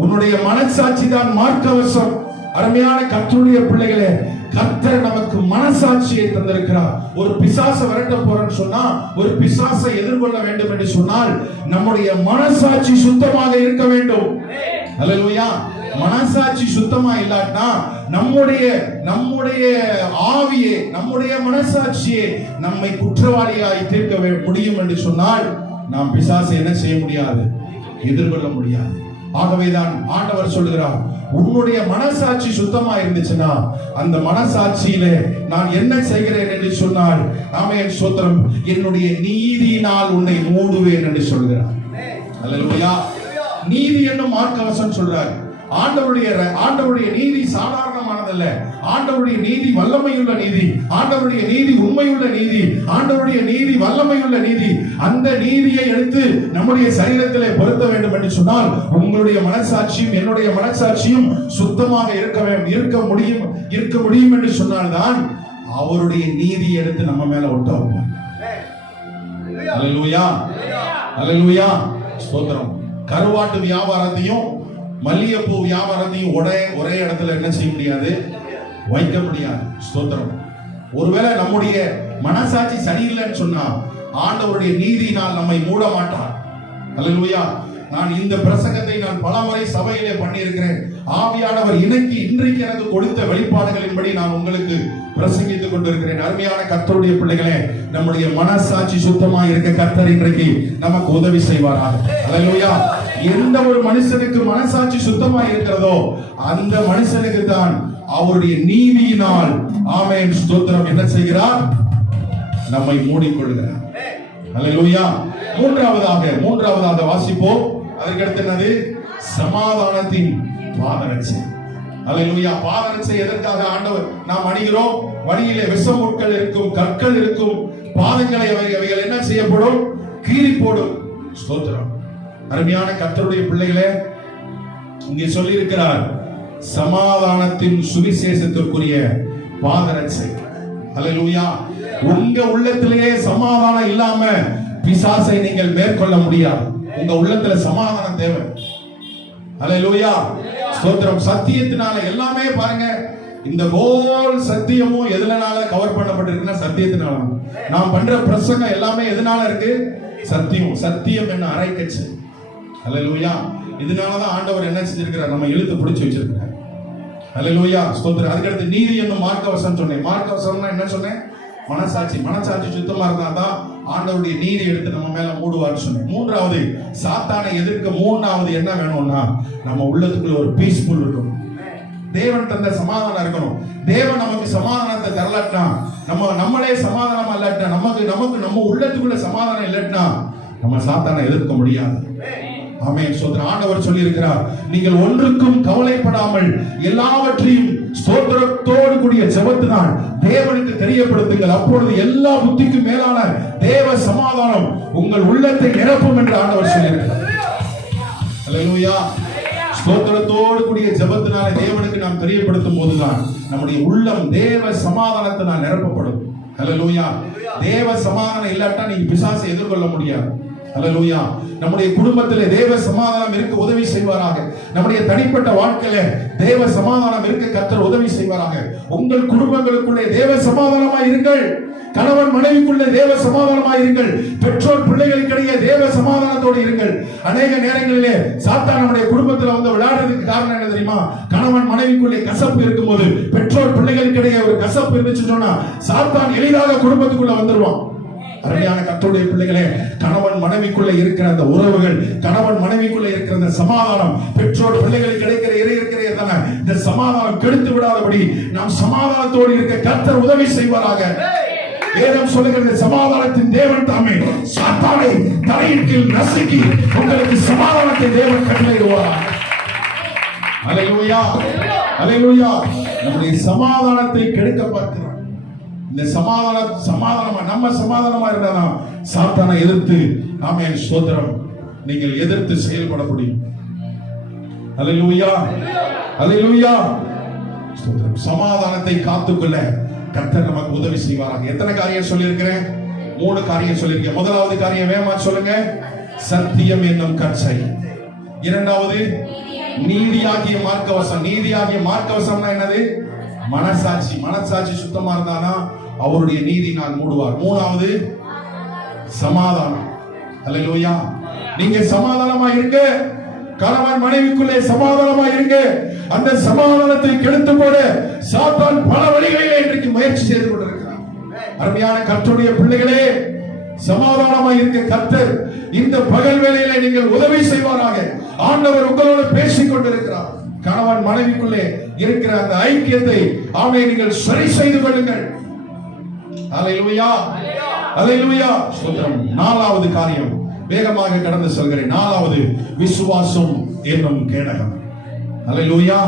உன்னுடைய மனசாட்சி தான் மார்க்கவசம். அருமையான கர்த்தருடைய பிள்ளைகளே, கர்த்தர் நமக்கு மனசாட்சியை தந்திருக்கிறார். ஒரு பிசாசை விரட்ட போறேன்னு சொன்னா, ஒரு பிசாசை எதிர்கொள்ள வேண்டும் என்று சொன்னால் நம்முடைய மனசாட்சி சுத்தமாக இருக்க வேண்டும். அல்லேலூயா. மனசாட்சி சுத்தமா இல்லாட்டா நம்முடைய ஆவியே, நம்முடைய மனசாட்சியே நம்மை குற்றவாளியாய் தீர்க்க முடியும் என்று சொன்னால் நாம் பிசாசை என்ன செய்ய முடியாது, எதிர்கொள்ள முடியாது. ஆகவேதான் ஆண்டவர் சொல்கிறார், உன்னுடைய மனசாட்சி சுத்தமா இருந்துச்சுன்னா அந்த மனசாட்சியிலே நான் என்ன செய்கிறேன் என்று சொன்னால், ஆமென் ஸ்தோத்திரம், என்னுடைய நீதியினால் உன்னை மூடுவேன் என்று சொல்கிறார். அல்லேலூயா. நீதி என்னும் மார்க்கவசம் சொல்றார். ஆண்டவருடைய நீதி சாதாரணமானதல்ல. ஆண்டவருடைய நீதி வல்லமையுள்ள நீதி. ஆண்டவருடைய நீதி உண்மையுள்ள நீதி. ஆண்டவருடைய நீதி வல்லமையுள்ள நீதி. அந்த நீதியை எடுத்து நம்முடைய சரீரத்திலே பொருத்த வேண்டும் என்று சொன்னால் உங்களுடைய மனசாட்சியும் என்னுடைய மனசாட்சியும் சுத்தமாக இருக்க முடியும் என்று சொன்னால்தான் அவருடைய நீதியை எடுத்து நம்ம மேல ஒட்டுவாங்க. அல்லேலூயா. அல்லேலூயா. ஸ்தோத்திரம். கருவாட்டு வியாபாரத்தையும் மல்லிகைப்பூ வியாபாரத்தையும் ஒரே இடத்துல என்ன செய்ய முடியாது, வைக்க முடியாது. ஸ்தோத்திரம். ஒருவேளை நம்முடைய மனசாட்சி சரியில்லைன்னு சொன்னா ஆண்டவருடைய நீதியினால் நம்மை மூட மாட்டார். அல்லேலூயா. நான் இந்த பிரசங்கத்தை பலமுறை சபையிலே பண்ணியிருக்கிறேன். ஆவியானவர் இன்றைக்கு எனக்கு கொடுத்த வெளிப்பாடுகளின்படி நான் உங்களுக்கு பிரசங்கித்துக் கொண்டிருக்கிறேன். அருமையான கர்த்தருடைய பிள்ளைகளே, நம்முடைய மனசாட்சி சுத்தமாக இருக்க கர்த்தர் இன்றைக்கு நமக்கு உதவி செய்வாராக. அல்லேலூயா. எந்த ஒரு மனுஷனுக்கு மனசாட்சி சுத்தமாக இருக்கிறதோ அந்த மனுஷனுக்கு தான் அவருடைய நீதியினால், ஆமென் ஸ்தோத்திரம், என்ன செய்கிறார், நம்மை மூடிக்கொள்கிறார். அல்லேலூயா. மூன்றாவதாக வாசிப்போம். அதற்கடுத்து என்னது? சமாதானத்தின் பாதரட்சை. அல்லேலூயா. பாதரட்சை எதற்காக ஆண்டவர் நாம் அணிகிறோம்? வழியிலே விஷமுட்கள் இருக்கும், கற்கள் இருக்கும், பாதங்களை அவைகள் என்ன செய்யப்படும், கீறி போடும். ஸ்தோத்திரம். அருமையான கர்த்தருடைய பிள்ளைகளே, இங்கே சொல்லி இருக்கிறார் சமாதானத்தின் சுவிசேஷத்திற்குரிய பாதரட்சை. அல்லேலூயா. உங்க உள்ளத்திலேயே சமாதானம் இல்லாம பிசாசை நீங்கள் மேற்கொள்ள முடியாது. உங்க உள்ளத்துல சமாதானம் தேவை. அல்லேலூயா. ஸ்தோத்திரம். சத்தியத்தினால எல்லாமே பாருங்க, இந்த ஹோல் சத்தியமும் எதனால கவர் பண்ணப்பட்டிருக்குன்னா சத்தியத்தினால. நாம் பண்ற பிரசங்கம் எல்லாமே எதனால இருக்கு? சத்தியம் என்ன அரைக்கச்சு. அல்லேலூயா. இதனாலதான் ஆண்டவர் என்ன செஞ்சிருக்கிறார், நம்ம இழுத்து பிடிச்சு வச்சிருக்கிறார். அல்லேலூயா. ஸ்தோத்திரம். அதுக்கடுத்து நீதி என்னும் மார்க்கவசம் சொன்னேன். மார்க்கவசம்னா என்ன சொன்னேன்? மனசாட்சி சுத்தமா இருந்தாதான் ஆண்டவருடைய நீதி எடுத்து நம்ம மேல மூடுவார்னு சொன்னேன். மூன்றாவது, சாத்தானை எதிர்க்க மூணாவது என்ன வேணும்னா நம்ம உள்ளத்துக்குள்ள ஒரு பீஸ்ஃபுல் இருக்கணும். தேவன் தந்த சமாதானம் இருக்கணும். தேவன் நமக்கு சமாதானத்தை தரலட்டா, நம்மளே சமாதானம் இல்லாட்டா, நம்ம உள்ளத்துக்குள்ள சமாதானம் இல்லட்டா நம்ம சாத்தானை எதிர்க்க முடியாது. ஆமென். ஸ்தோத்திரம். ஆண்டவர் சொல்லி இருக்கிறார், நீங்கள் ஒன்றுக்கும் கவலைப்படாமல் எல்லாவற்றையும் ஸ்தோத்திரத்தோடு கூடிய ஜெபத்தினால் தேவனுக்கு தெரியப்படுத்துங்கள். அப்பொழுது எல்லா புத்திக்கும் மேலான தேவ சமாதானம் உங்கள் உள்ளத்தை நிரப்பும் என்று ஆண்டவர் சொல்லி இருக்கிறார். அல்லேலூயா. ஸ்தோத்திரத்தோடு கூடிய ஜெபத்தினால தேவனுக்கு நாம் தெரியப்படுத்தும் போதுதான் நம்முடைய உள்ளம் தேவ சமாதானத்தினால் நிரப்பப்படும். அல்லேலூயா. தேவ சமாதானம் இல்லாட்டா நீங்க பிசாசை எதிர்கொள்ள முடியாது. அல்லேலூயா. நம்முடைய குடும்பத்திலே தேவ சமாதானம் இருக்க உதவி செய்வாராக. நம்முடைய தனிப்பட்ட வாழ்க்கையில தேவ சமாதானம் இருக்க கர்த்தர் உதவி செய்வாராக. உங்கள் குடும்பங்களுக்குள்ளே தேவ சமாதானமாய் இருங்கள். கணவன் மனைவிக்குள்ளே தேவ சமாதானமாய் இருங்கள். பெற்றோர் பிள்ளைகளுக்கிடையே தேவ சமாதானத்தோடு இருங்கள். அநேக நேரங்களிலே சாத்தான் நம்முடைய குடும்பத்தில் வந்து விளையாடுறதுக்கு காரணம் என்ன தெரியுமா? கணவன் மனைவிக்குள்ளே கசப்பு இருக்கும்போது, பெற்றோர் பிள்ளைகளுக்கிடையே ஒரு கசப்பு இருந்துச்சு சொன்னா சாத்தான் எளிதாக குடும்பத்துக்குள்ள வந்துருவான். அருமையான கர்த்தருடைய பிள்ளைகளே, கணவன் மனைவிக்குள்ள இருக்கிற அந்த உறவுகள், கணவன் மனைவிக்குள்ள இருக்கிற அந்த சமாதானம், பெற்றோர் பிள்ளைகளுக்கு இருக்கிற இந்த சமாதானம் கெடுத்து விடாதபடி நாம் சமாதானத்தோடு இருக்க கர்த்தர் உதவி செய்வாராக. வேதம் சொல்லுகிறது, சமாதானத்தின் தேவன் தாமே சாத்தானை தலையின் கீழ் நசுக்கி உங்களுக்கு சமாதானத்தை தேவன் கட்டளையிடுவார். அல்லேலூயா. அல்லேலூயா. நம்முடைய சமாதானத்தை கெடுக்க பார்க்கிறார். இந்த சமாதானமா நம்ம சமாதானமா இருந்தாதான் சாத்தானை எதிர்த்து, ஆமென் ஸ்தோத்திரம், நீங்கள் எதிர்த்து செயல்பட முடியும். அல்லேலூயா. அல்லேலூயா. ஸ்தோத்திரம். சமாதானத்தை காத்துக்கொள்ள கர்த்தர் நமக்கு உதவி செய்வாராக. எத்தனை காரியம் சொல்லியிருக்கிறேன்? 3 காரியம் சொல்லியிருக்கேன். முதலாவது காரியம் வேகமா சொல்லுங்க, சத்தியம் என்னும் கச்சை. இரண்டாவது, நீதியாகிய மார்க்கவசம். நீதியாகிய மார்க்கவசம்னா என்னது? மனசாட்சி சுத்தமா இருந்தாதான் அவருடைய நீதி நான் மூடுவார். மூணாவது சமாதானம். அல்லேலூயா. நீங்க சமாதானமா இருங்க. கணவன் மனைவிக்குள்ளே சமாதானமா இருங்க. அந்த சமாதானத்தை கெடுத்து போட சாத்தான் பல வழிகளிலே இன்றைக்கு முயற்சி செய்து கொண்டிருக்கிறார். அருமையான கர்த்தருடைய பிள்ளைகளே, சமாதானமா இருக்க கர்த்தர் இந்த பகல் வேளையிலே நீங்கள் உதவி செய்வாராக. ஆண்டவர் உங்களோடு பேசிக் கொண்டிருக்கிறார். கணவன் மனைவிக்குள்ளே இருக்கிற அந்த ஐக்கியத்தை நீங்கள் சரி செய்து கொள்ளுங்கள். அல்லேலூயா, அல்லேலூயா. ஸ்தோத்திரம். நாலாவது காரியம், வேகமாக கடந்து செல்கிறேன். நாலாவது, விசுவாசம் என்னும் கேடகம். அல்லேலூயா,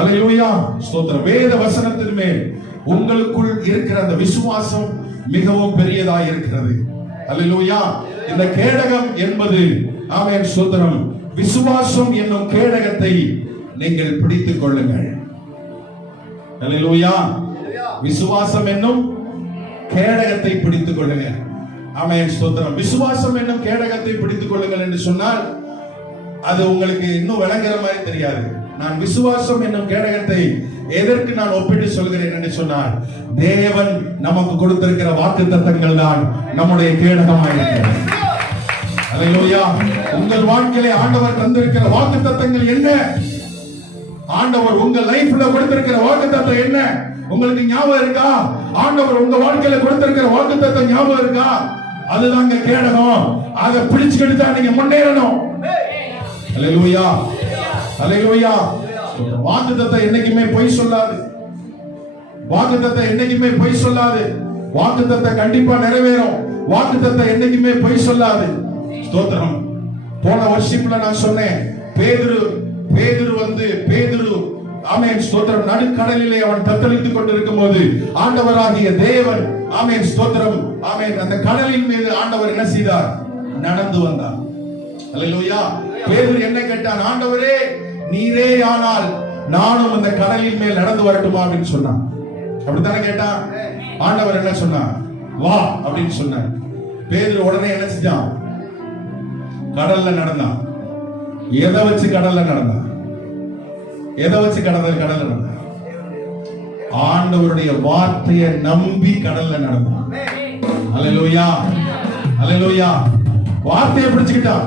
அல்லேலூயா. ஸ்தோத்திரம். வேத வசனத்தின் மேல் உங்களுக்குள் இருக்கிற அந்த விசுவாசம் மிகவும் பெரியதாய் இருக்கிறது. அல்லேலூயா. இந்த கேடகம் என்பது, ஆமென், ஸ்தோத்திரம், விசுவாசம் என்னும் கேடகத்தை நீங்கள் பிடித்துக் கொள்ளுங்கள். அல்லேலூயா. விசுவாசம் என்னும் கேடகத்தை பிடித்துக் கொள்ளுங்கள். ஆமென், ஸ்தோத்திரம். விசுவாசம் என்னும் கேடகத்தை பிடித்துக் கொள்ளுங்கள் என்று சொன்னால் அது உங்களுக்கு இன்னும் விளங்குற மாதிரி தெரியாது. நான் விசுவாசம் என்னும் கேடகத்தை எதற்கு நான் ஒப்பிட்டு சொல்கிறேன் என்று சொன்னால், தேவன் நமக்கு கொடுத்திருக்கிற வாக்குத்தத்தங்கள் தான் நம்முடைய கேடகமாக இருக்கிறது. அல்லேலூயா. உங்கள் வாழ்க்கையிலே ஆண்டவர் தந்திருக்கிற வாக்குத்தத்தங்கள் என்ன? ஆண்டவர் உங்கள் லைஃப்ல கொடுத்திருக்கிற வாக்குத்தத்தம் என்ன? உங்களுக்கு ஞாபகம் இருக்கா? ஆண்டவர் உங்க வாழ்க்கையில கொடுத்திருக்கிற வாக்குத்தத்தம் ஞாபகம் இருக்கா? அதுதாங்க கேடகம். அதை பிடிச்சுக்கிட்டு தான் நீங்க முன்னேறணும். அல்லேலூயா, அல்லேலூயா. வாக்குத்தத்தம் என்னைக்குமே பொய் சொல்லாது. வாக்குத்தத்தம் என்னைக்குமே பொய் சொல்லாது. வாக்குத்தத்தம் கண்டிப்பா நிறைவேறும். வாக்குத்தத்தம் என்னைக்குமே பொய் சொல்லாது. ஸ்தோத்திரம். போன வருஷத்துல நான் சொன்னேன், பேதுரு ஆமென், ஸ்தோத்திரம், நடுக்கடலிலே அவன் தத்தளித்துக் கொண்டிருக்கும் போது ஆண்டவராகிய தேவன், ஆமென், ஸ்தோத்திரம், ஆமென், அந்த கடலின் மீது ஆண்டவர் என்ன செய்தார்? நடந்து வந்தார். அல்லேலூயா. பேதுரு என்ன கேட்டான்? ஆண்டவரே, நீரே ஆனால் நானும் அந்த கடலின் மேல் நடந்து வரட்டுமா அப்படின்னு சொன்னான். அப்படித்தானே கேட்டான். ஆண்டவர் என்ன சொன்னார்? வா அப்படின்னு சொன்னார். பேதுரு உடனே என்ன செஞ்சான்? கடல்ல நடந்தான். எதை வச்சு கடல்ல நடந்தான்? எதை வச்சு கடல்ல நடந்தான்? ஆண்டவருடைய வார்த்தையை நம்பி கடல்ல நடந்தான். அல்லேலூயா, அல்லேலூயா. வார்த்தையை பிடிச்சுக்கிட்டான்.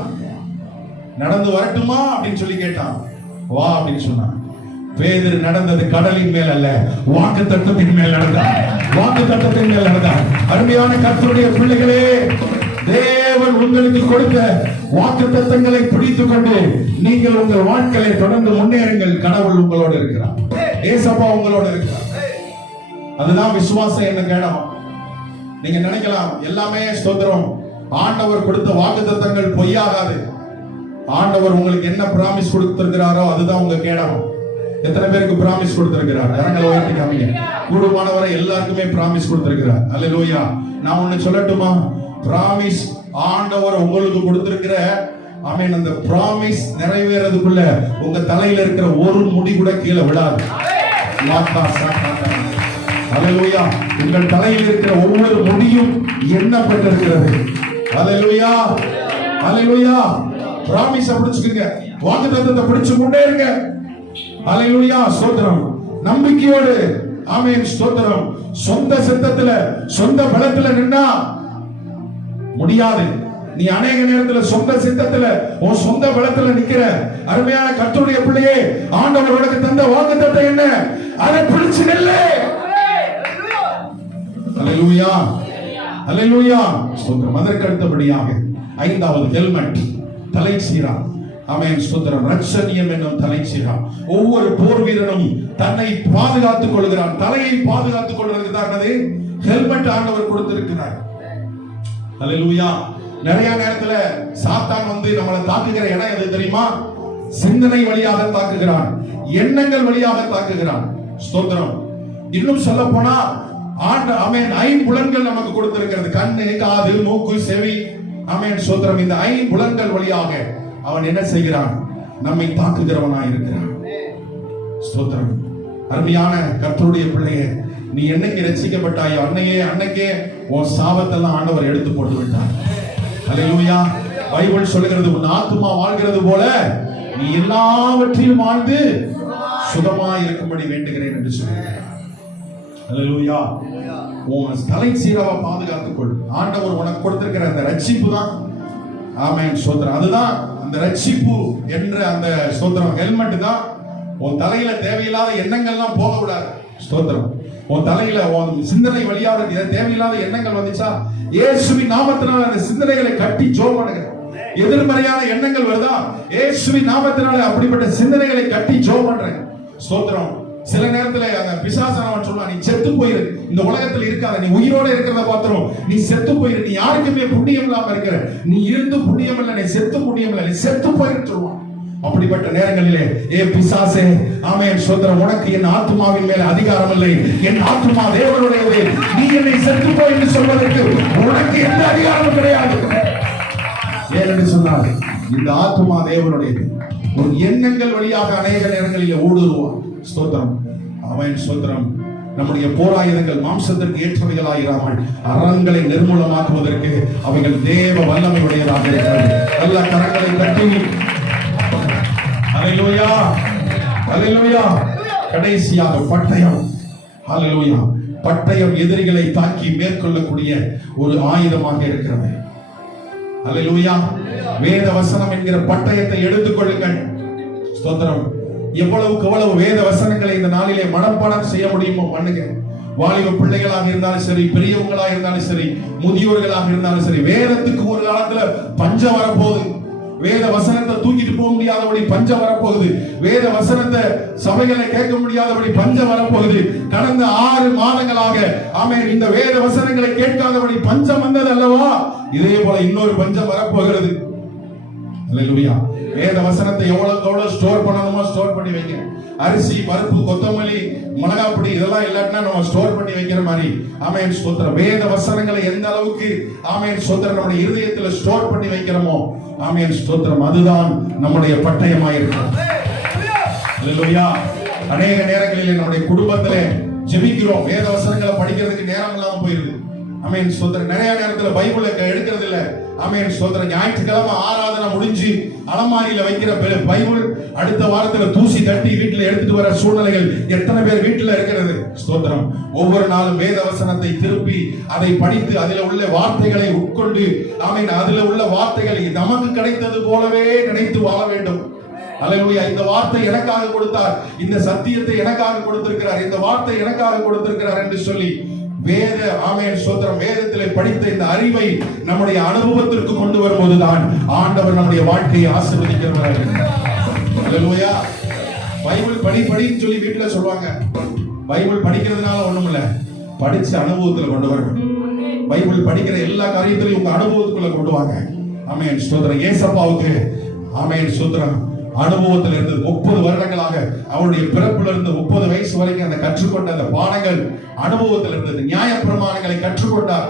நடந்து வரட்டுமா அப்படின்னு சொல்லி கேட்டான். வா அப்படின்னு சொன்னான். பேதுரு நடந்தது கடலின் மேல் அல்ல, வாக்குத்தத்தத்தின் மேல் நடந்தான். வாக்குத்தத்தத்தின் மேல் நடந்தான். அருமையான கர்த்தருடைய பிள்ளைகளே, தேவன் உங்களுக்கு கொடுத்த வாக்குத்தத்தங்களை பிடித்துக் கொண்டு நீங்கள் உங்கள் வாழ்க்கையை தொடர்ந்து முன்னேறுங்கள். கடவுள் உங்களோடு இருக்கிறார். ஏசப்பா உங்களோடு இருக்கிறார். அதுதான் விசுவாசம் என்ன கேடகம். நீங்க நினைக்கலாம் எல்லாமே ஸ்தோத்திரம், ஆண்டவர் கொடுத்த வாக்குத்தத்தங்கள் பொய்யாகாது. ஆண்டவர் உங்களுக்கு என்ன பிராமிஸ் கொடுத்திருக்கிறாரோ அதுதான் உங்க கேடகம். எத்தனை பேருக்கு பிராமிஸ் கொடுத்திருக்கிறார்? கரங்களை உயர்த்தி காமிங்க. கூடுமானவரை எல்லாருக்குமே பிராமிஸ் கொடுத்திருக்கிறார். அல்லேலூயா. நான் ஒன்னு சொல்லட்டுமா? பிராமிஸ் ஆண்டவர் உங்களுக்கு கொடுத்திருக்கிற, ஆமென், அந்த பிராமிஸ் நிறைவேறதுக்குள்ள உங்க தலையில இருக்கிற ஒரு முடி கூட கீழே விடாது. அல்லேலூயா. உங்கள் தலையில் இருக்கிற ஒவ்வொரு முடியும் எண்ணப்பட்டிருக்கிறது. அல்லேலூயா, அல்லேலூயா. பிராமிஸ் பிடிச்சுக்குங்க. வாக்குத்தத்தத்தை பிடிச்சு கொண்டே இருங்க. அல்லேலூயா, ஸ்தோத்திரம். நம்பிக்கையோடு, ஆமென், ஸ்தோத்திரம். சொந்த சித்தத்துல சொந்த பலத்துல நின்னா முடியாது. நீ அநேக நேரத்துல சொந்த சித்தத்துல உன் சொந்த பலத்துல நிக்கிற. அருமையான கர்த்தருடைய பிள்ளையே, ஆண்டவர் உனக்கு தந்த வாக்குத்தத்தம் என்ன? அதை பிடிச்சு நில்லு. அல்லேலூயா, அல்லேலூயா, ஸ்தோத்திரம். அதற்கு அடுத்தபடியாக ஐந்தாவது, ஹெல்மெட், தலைச்சீரா. ஆமென், ஸ்தோத்திரம். ரட்சணியம் என்னும் தலைச்சீரா. ஒவ்வொரு போர் வீரனும் தன்னை பாதுகாத்துக் கொள்கிறான். தலையை பாதுகாத்துக் கொள்வதற்கு தான் ஹெல்மெட் ஆண்டவர் கொடுத்திருக்கிறார். அல்லேலூயா. நிறைய நேரத்துல சாத்தான் நம்மளை தாக்குகிற இடம் எது தெரியுமா? சிந்தனை வழியாக தாக்குகிறான், எண்ணங்கள் வழியாக தாக்குகிறான். ஸ்தோத்திரம். இன்னும் சொல்ல போனா ஆமென், ஐம்புலன்கள் நமக்கு கொடுத்திருக்கிறது. கண்ணு, காது, மூக்கு, செவி. ஆமென், ஸ்தோத்திரம். இந்த ஐம்புலன்கள் வழியாக அவன் என்ன செய்கிறான்? நம்மை தாக்குகிறவனாய் இருக்கிறான். ஸ்தோத்திரம். அருமையான கர்த்தருடைய பிள்ளையே, நீ என்னைக்கு ரட்சிக்கப்பட்டாயோ அன்னைக்கே உன் சாபத்தெல்லாம் ஆண்டவர் எடுத்து போட்டு விட்டார். அல்லேலூயா. பைபிள் சொல்லுகிறது, உன் ஆத்துமா வாழ்கிறது போல நீ எல்லாவற்றையும் வாழ்ந்து சுகமாய் இருக்கும்படி வேண்டுகிறேன் என்று சொல்லுகிறார். அல்லேலூயா. உன் தலை சீராவை பாதுகாத்துக் கொள். ஆண்டவர் உனக்கு கொடுத்திருக்கிற அந்த ரட்சிப்பு தான், ஆமென் ஸ்தோத்திரம், அதுதான் அந்த ரட்சிப்பு என்ற அந்த ஸ்தோத்திரம் ஹெல்மெட் தான். உன் தலையில தேவையில்லாத எண்ணங்கள்லாம் போக விடாது. ஸ்தோத்திரம். உன் தலையில உன் சிந்தனை வழியாக தேவையில்லாத எண்ணங்கள் வந்துச்சா, இயேசுவின் நாமத்தினால அந்த சிந்தனைகளை கட்டி ஜெபம் பண்ணுங்க. எதிர்மறையான எண்ணங்கள் வருதா, இயேசுவின் நாமத்தினால அப்படிப்பட்ட சிந்தனைகளை கட்டி ஜெபம் பண்றேன். ஸ்தோத்திரம். சில நேரத்துல அந்த பிசாசானவன் சொல்லுவான், நீ செத்து போயிரு, இந்த உலகத்துல இருக்காத, நீ உயிரோட இருக்கிறத பாத்திரம், நீ செத்து போயிரு, நீ யாருக்குமே புண்ணியம் இல்லாம இருக்கிற, நீ இருந்து புண்ணியம் இல்லை, நீ செத்து புண்ணியம் இல்லை, நீ செத்து போயிரு சொல்லுவான். அப்படிப்பட்ட நேரங்களிலே, ஏ பிசாசே, ஆமென் ஸ்தோத்திரம், உனக்கு என் ஆத்துமாவின் மேல அதிகாரம் இல்லை, என் ஆத்துமா தேவனுடையது, நீ என்னை செத்து போய் என்று சொல்வதற்கு உனக்கு எந்த அதிகாரமும் கிடையாது. ஏனென்று சொன்னால் இந்த ஆத்துமா தேவனுடையது. ஒரு எண்ணங்கள் வழியாக அநேக நேரங்களிலே ஊடுருவான். ஸ்தோத்திரம். ஆமென் ஸ்தோத்திரம். நம்முடைய போராயுதங்கள் மாம்சத்திற்கு ஏற்றவைகளாயிராமல் அரண்களை நிர்மூலமாக்குவதற்கு அவைகள் தேவ வல்லமையுடையதாக இருக்கிறது. நல்ல கரங்களை தட்டி ஹல்லேலூயா, ஹல்லேலூயா. கடைசியாக பட்டயம். ஹல்லேலூயா. பட்டயம் எதிரிகளை தாக்கி மேற்கொள்ளக்கூடிய ஒரு ஆயுதமாக இருக்கிறது. ஹல்லேலூயா. வேத வசனம் என்கிற பட்டயத்தை எடுத்துக் கொள்ளுங்கள். ஸ்தோத்திரம். எவ்வளவுக்கு எவ்வளவு வேத வசனங்களை இந்த நாளிலே மனப்பாடம் செய்ய முடியுமோ பண்ணுங்க. வாலிப பிள்ளைகளாக இருந்தாலும் சரி, பெரியவங்களாக இருந்தாலும் சரி, முதியோர்களாக இருந்தாலும் சரி, வேதத்துக்கு ஒரு காலத்துல பஞ்சம் வரப்போகுது. வேத வசனத்தை தூக்கிட்டு போக முடியாதபடி பஞ்சம் வரப்போகுது. வேத வசனத்தை சபைகளை கேட்க முடியாதபடி பஞ்சம் வரப்போகுது. கடந்த 6 மாதங்களாக ஆமென் இந்த வேத வசனங்களை கேட்காதபடி பஞ்சம் வந்தது அல்லவா, இதே போல இன்னொரு பஞ்சம் வரப்போகிறது. அல்லேலூயா. வேத வசனத்தை எவ்வளவு ஸ்டோர் பண்ணணுமோ ஸ்டோர் பண்ணி வைங்க. அரிசி, பருப்பு, கொத்தமல்லி, மிளகாப்பொடி இதெல்லாம் இல்லாட்டினா நம்ம ஸ்டோர் பண்ணி வைக்கிற மாதிரி ஆமென் ஸ்தோத்திரம் வேத வசனங்களை எந்த அளவுக்கு ஆமென் ஸ்தோத்திரம் நம்முடைய இருதயத்துல ஸ்டோர் பண்ணி வைக்கிறோமோ ஆமென் ஸ்தோத்திரம் அதுதான் நம்முடைய பட்டயமாய் இருக்கும். அல்லேலூயா. அநேக நேரங்களில் நம்முடைய குடும்பத்திலே ஜெபிக்கிறோம், வேத வசனங்களை படிக்கிறதுக்கு நேரம் இல்லாம போயிருது. ஆமென் ஸ்தோத்திரம். நிறைய நேரத்துல பைபிளை எடுக்கிறது இல்ல. ஆமென் ஸ்தோத்திரம். ஞாயிற்றுக்கிழமை ஆராதனை முடிஞ்சு அலமாரியில வைக்கிற பைபிள் அடுத்த வாரத்துல தூசி தட்டி வீட்டுல எடுத்துட்டு வர சூழ்நிலைகள் எத்தனை பேர் வீட்டுல இருக்கிறது. ஸ்தோத்திரம். ஒவ்வொரு நாளும் வேத வசனத்தை திருப்பி அதை படித்து அதில் உள்ள வார்த்தைகளை உட்கொண்டு ஆமென் அதில் உள்ள வார்த்தைகளை நமக்கு கிடைத்தது போலவே நினைத்து வாழ வேண்டும். அல்லேலூயா. இந்த வார்த்தை எனக்காக கொடுத்தார், இந்த சத்தியத்தை எனக்காக கொடுத்திருக்கிறார், இந்த வார்த்தை எனக்காக கொடுத்திருக்கிறார் என்று சொல்லி வேத ஆமென் ஸ்தோத்திரம் வேதத்திலே படித்த இந்த அறிவை நம்முடைய அனுபவத்திற்கு கொண்டு வரும்போதுதான் ஆண்டவர் நம்முடைய வாழ்க்கையை ஆசீர்வதிக்கிறார். அல்லேலூயா. பைபிள் படின்னு சொல்லி வீட்டுல சொல்லுவாங்க. பைபிள் படிக்கிறதுனால ஒண்ணும் இல்ல, படிச்ச அனுபவத்துல கொண்டு வரணும். பைபிள் படிக்கிற எல்லா காரியத்திலையும் உங்க அனுபவத்துக்குள்ள கொண்டு வாங்க. ஆமென் ஸ்தோத்திரம். ஏசப்பாவுக்கு ஆமென் ஸ்தோத்திரம் அனுபவத்தில் இருந்து 30 வருடங்களாக அவருடைய பிறப்புல இருந்து 30 வயசு வரைக்கும் அந்த கற்றுக்கொண்ட அந்த பாடங்கள் அனுபவத்தில் இருந்தது. நியாய பிரமாணங்களை கற்றுக்கொண்டார்.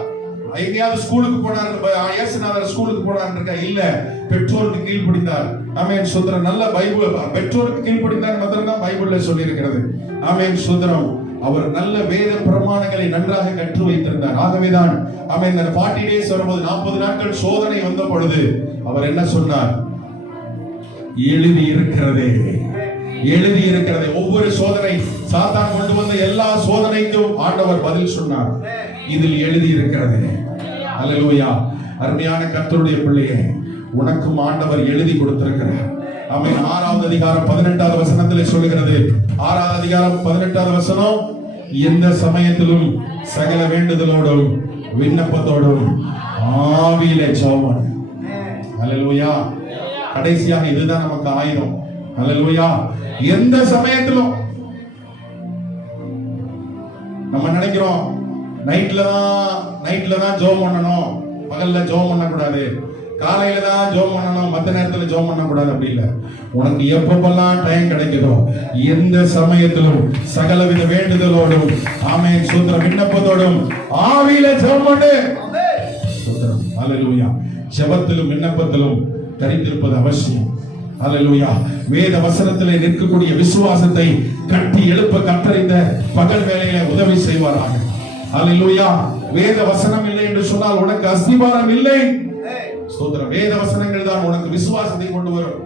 எங்கேயாவது ஸ்கூலுக்கு போனார், இயேசுநாதர் ஸ்கூலுக்கு போனார் இல்ல, பெற்றோருக்கு கீழ்ப்படிந்தார். ஆமென் ஸ்தோத்திரம். நல்ல பைபிள் பெற்றோருக்கு கீழ்ப்படிந்தார் மாத்திரம் தான் பைபிள்ல சொல்லி இருக்கிறது. ஆமென் ஸ்தோத்திரம். அவர் நல்ல வேத பிரமாணங்களை நன்றாக கற்று வைத்திருந்தார். ஆகவேதான் ஆமென் 40 டேஸ் வரும்போது 40 நாட்கள் சோதனை வந்த பொழுது அவர் என்ன சொன்னார்? எழுதி இருக்கிறதே, எழுதி இருக்கிறதே. ஒவ்வொரு சோதனை சாத்தான் கொண்டு வந்த எல்லா சோதனைக்கும் ஆண்டவர் பதில் சொன்னார். இதில் எழுதி இருக்கிறது. அல்லேலூயா. அருமையான கர்த்தருடைய பிள்ளையே, உனக்கும் ஆண்டவர் எழுதி கொடுத்திருக்கிறார். ஆமென். 6வது அதிகாரம் 18வது வசனத்திலே சொல்லுகிறது. 6வது அதிகாரம் 18வது வசனம், எந்த சமயத்திலும் சகல வேண்டுதலோடும் விண்ணப்பத்தோடும் ஆவியிலே ஜெபம் பண்ணு. அல்லேலூயா. கடைசியாக இதுதான் நமக்கு ஆயுதம். அல்லேலூயா. எந்த சமயத்திலும் நம்ம நினைக்கிறோம் நைட்ல தான் ஜெபம் பண்ணணும், பகல்ல ஜெபம் பண்ண கூடாது, காலையில தான் ஜெபம் பண்ணணும், மத்த நேரத்துல ஜெபம் பண்ண கூடாது. அப்படி இல்ல, உனக்கு எப்பப்பெல்லாம் டைம் கிடைக்குதோ எந்த சமயத்திலும் சகலவித வேண்டுதலோடும் ஆமென் ஸ்தோத்திரம் விண்ணப்பத்தோடும் ஆவியில ஜெபம் பண்ணு. ஸ்தோத்திரம். அல்லேலூயா. ஜெபத்திலும் விண்ணப்பத்திலும் தரித்திருப்பது அவசியம். அல்லேலூயா. வேத வசனத்திலே நிற்கக்கூடிய விசுவாசத்தை கட்டி எழுப்ப கற்றறிந்த பகல் வேளையிலே உதவி செய்வாராக. அல்லேலூயா. வேத வசனம் இல்லை என்று சொன்னால் உனக்கு அஸ்திபாரம் இல்லை. ஸ்தோத்திரம். வேத வசனங்கள் தான் உனக்கு விசுவாசத்தை கொண்டு வரும்.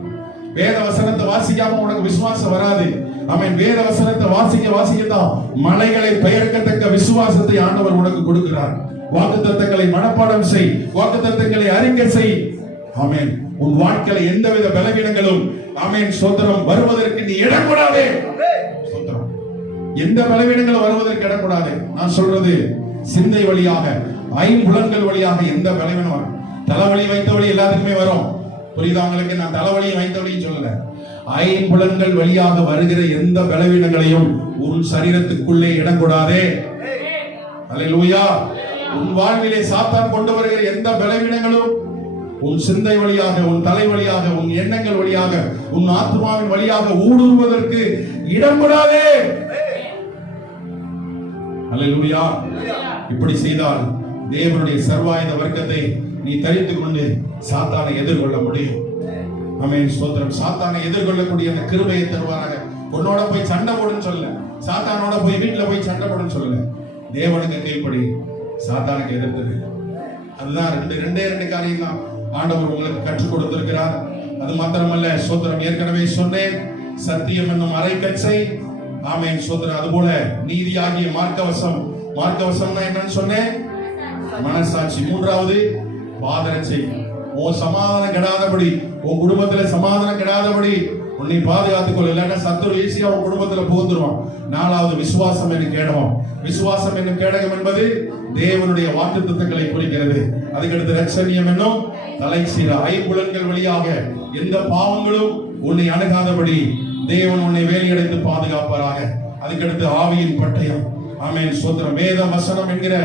வேத வசனத்தை வாசிக்காம உனக்கு விசுவாசம் வராது. ஆமென். வேத வசனத்தை வாசிக்க தான் மலைகளை பெயர்க்கத்தக்க விசுவாசத்தை ஆண்டவர் உனக்கு கொடுக்கிறார். வாக்குத்தத்தங்களை மனப்பாடம் செய், வாக்குத்தத்தங்களை அறிக்கை செய். ஆமென். உன் வாழ்க்கையில எந்தவித பலவீனங்களும் ஆமென் ஸ்தோத்திரம் வருவதற்கு நீ இடம் கூடாதே. ஸ்தோத்திரம். எந்த பலவீனங்களும் வருவதற்கு இடம் கூடாது. நான் சொல்றது சிந்தை வழியாக, ஐம்புலன்கள் வழியாக எந்த பலவீனம் வரும். தலைவலி வைத்த வழி எல்லாத்துக்குமே வரும். புரியுதா உங்களுக்கு? நான் தலைவலியும் வைத்த வழியும் சொல்லல. ஐம்புலன்கள் வழியாக வருகிற எந்த பலவீனங்களையும் உன் சரீரத்துக்குள்ளே இடம் கூடாதே. அல்லேலூயா. உன் வாழ்விலே சாத்தான் கொண்டு வருகிற எந்த பலவீனங்களும் உன் சிந்தை வழியாக, உன் தலை வழியாக, உன் எண்ணங்கள் வழியாக, உன் ஆத்மாவின் வழியாக ஊடுருவதற்கு இடம் கூடாதே. அல்லேலூயா. இப்படி செய்தால் தேவனுடைய சர்வாயுத வர்க்கத்தை நீ தரித்துக் கொண்டு சாத்தானை எதிர்கொள்ள முடியும். ஆமென் ஸ்தோத்திரம். சாத்தானை எதிர்கொள்ளக்கூடிய அந்த கிருபையை தருவாராக. உன்னோட போய் சண்டை போடுன்னு சொல்ல, சாத்தானோட போய் வீட்டுல போய் சண்டை போடுன்னு சொல்லல. தேவனுக்கு கீழ்ப்படி, சாத்தானுக்கு எதிர்த்து. அதுதான் ரெண்டே காரியம் தான் ஆண்டவர் உங்களுக்கு கற்றுக் கொடுத்திருக்கிறார். அது மாத்திரமல்ல, ஸ்தோத்திரம், ஏற்கனவே சொன்னேன், சத்தியம் என்னும் அரைக்கச்சை. ஆமென் ஸ்தோத்திரம். அதுபோல நீதியாகிய மார்க்கவசம். மார்க்கவசம்னா என்னன்னு சொன்னேன்? மனசாட்சி. மூன்றாவது பாதரட்சை. உன் சமாதானம் கெடாதபடி, உன் குடும்பத்துல சமாதானம் கெடாதபடி உன்னை பாதுகாத்துக் கொள்ள. இல்லைன்னா சத்துரு ஈஸியா உன் குடும்பத்துல புகுந்துருவான். நாலாவது விசுவாசம் என்னும் கேடகம். விசுவாசம் என்னும் கேடகம் என்பது தேவனுடைய வாக்குத்தத்தங்களை குறிக்கிறது. அதுக்கடுத்து ரட்சணியம் என்னும் தலைச்சீரா. ஐம்புலன்கள் வழியாக எந்த பாவங்களும் உன்னை அணுகாதபடி தேவன் உன்னை வேலியடைத்து பாதுகாப்பாராக. அதுக்கடுத்து ஆவியின் பட்டயம். ஆமென் ஸ்தோத்திரம். வேத வசனம் என்கிற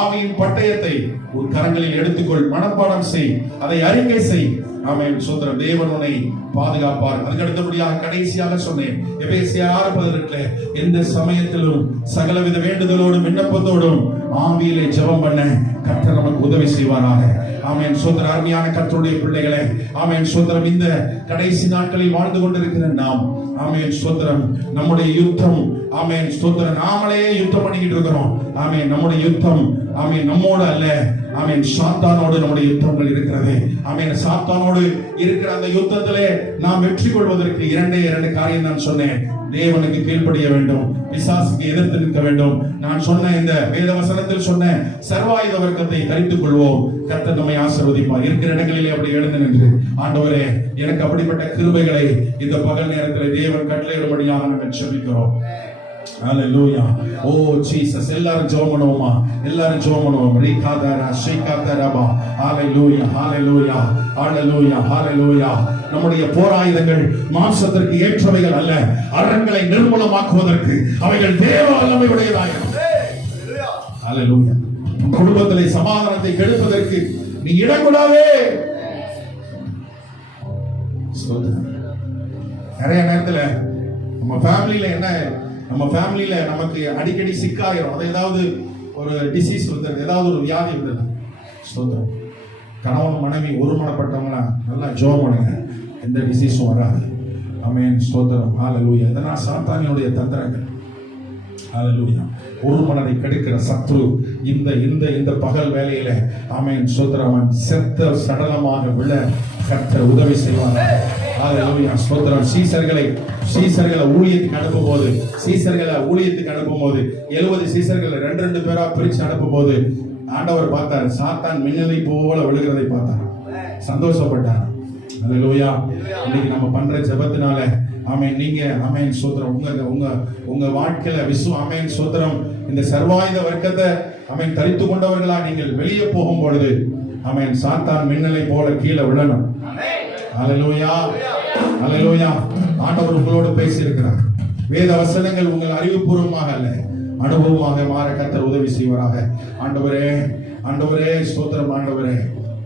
ஆவியின் பட்டயத்தை உன் கரங்களில் எடுத்துக்கொள், மனப்பாடம் செய், அதை அறிக்கை செய். ஆமென் ஸ்தோத்திரம். தேவன் உன்னை பாதுகாப்பார். அதுக்கு அடுத்தபடியாக கடைசியாக சொன்னேன், எபேசியர் 6:18, எந்த சமயத்திலும் சகலவித வேண்டுதலோடும் விண்ணப்பத்தோடும் ஆவியிலே ஜெபம் பண்ண கர்த்தர் நமக்கு உதவி செய்வாராக. ஆமென் ஸ்தோத்திரம். அருமையான கர்த்தருடைய பிள்ளைகளே, ஆமென் ஸ்தோத்திரம். இந்த கடைசி நாட்களில் வாழ்ந்து கொண்டிருக்கிற நாம், ஆமென் ஸ்தோத்திரம், நம்முடைய யுத்தம், ஆமென் ஸ்தோத்திரம், நாமளே யுத்தம் பண்ணிக்கிட்டு இருக்கிறோம். ஆமென். நம்முடைய யுத்தம், ஆமென், நம்மோடு அல்ல, ஆமென், சாத்தானோடு நம்முடைய யுத்தங்கள் இருக்கிறது. ஆமென். சாத்தானோடு இருக்கிற அந்த யுத்தத்திலே நாம் வெற்றி கொள்வதற்கு இரண்டு காரியம் நான் சொன்னேன். தேவனுக்கு கீழ்ப்படிய வேண்டும், பிசாசுக்கு எதிர்த்து நிற்க வேண்டும். நான் சொன்ன இந்த வேத வசனத்தில் சொன்ன சர்வாயுத வர்க்கத்தை தரித்துக் கொள்வோம். கர்த்தர் நம்மை ஆசீர்வதிப்பார். இருக்கிற இடங்களிலே அப்படி எழுந்து நின்று, ஆண்டவரே, எனக்கு அப்படிப்பட்ட கிருபைகளை இந்த பகல் நேரத்தில் தேவன் கட்டளையிடும்படியாக நாங்கள் ஜெபிக்கிறோம். ஹalleluya. ஓ ஜீசஸ். எல்லாரும் ஜெபம் பண்ணுவோமா? எல்லாரும் ஜெபம் பண்ணுவோம். ரீகாதரா ஷேகாதரபா. ஹalleluya, ஹalleluya, ஹalleluya, ஹalleluya. நம்முடைய போராயுதங்கள் மாம்சத்திற்கு ஏற்றவைகள் அல்ல, அரண்களை நிர்மூலமாக்குவதற்கு அவைகள் தேவ வல்லமையுடையதாகும். ஹalleluya. குடும்பத்திலே சமாதானத்தை கெடுப்பதற்கு நீ இடக்கூடாதே. நிறைய நேரத்துல நம்ம ஃபேமிலியில என்ன, நம்ம ஃபேமிலியில நமக்கு அடிக்கடி சிக்காயிரும். அது ஏதாவது ஒரு டிசீஸ் வந்துருது, ஏதாவது ஒரு வியாதி வந்துருது. ஸ்தோத்திரம். கணவன் மனைவி ஒருமனப்பட்டவங்களா நல்லா ஜெபம் பண்ணுங்க, எந்த டிசீஸும் வராது. ஆமென் ஸ்தோத்திரம். ஹalleluya. இதெல்லாம் சாத்தானினுடைய தந்திரங்கள். ஹalleluya. ஒரு மனதை கெடுக்கிற சத்ரு இந்த இந்த இந்த பகல் வேளையில, ஆமென் ஸ்தோத்திரம், செத்த சடலமாக விழ கர்த்தர் உதவி செய்வார். ஹalleluya. ஸ்தோத்திரம். சீசர்களை ஊழியத்துக்கு அனுப்பும்போது, 70 சீசர்களை 2 பேரா பிரிச்சு அனுப்பும்போது ஆண்டவர் பார்த்தார், சாத்தான் மின்னலை போல விழுகிறதை பார்த்தார், சந்தோஷப்பட்டார். ஹalleluya. இன்னைக்கு நம்ம பண்ற ஜெபத்தினால, ஆமென், நீங்க ஆமென் ஸ்தோத்திரம், உங்க வாழ்க்கையில ஆமென் ஸ்தோத்திரம், இந்த சர்வாயுத வர்க்கத்தை ஆமென் தரித்து கொண்டவர்களா நீங்கள் வெளியே போகும் பொழுது, ஆமென், சாத்தான் மின்னலை போல கீழே விழணும். ஹalleluya, ஹalleluya. ஆண்டவர் உங்களோடு பேசி இருக்கிறார். வேத வசனங்கள் உங்கள் அறிவுபூர்வமாக அல்ல, அனுபவமாக மாற கர்த்தர் உதவி செய்வாராக. ஆண்டவரே, ஆண்டவரே ஸ்தோத்திரம். ஆண்டவரே,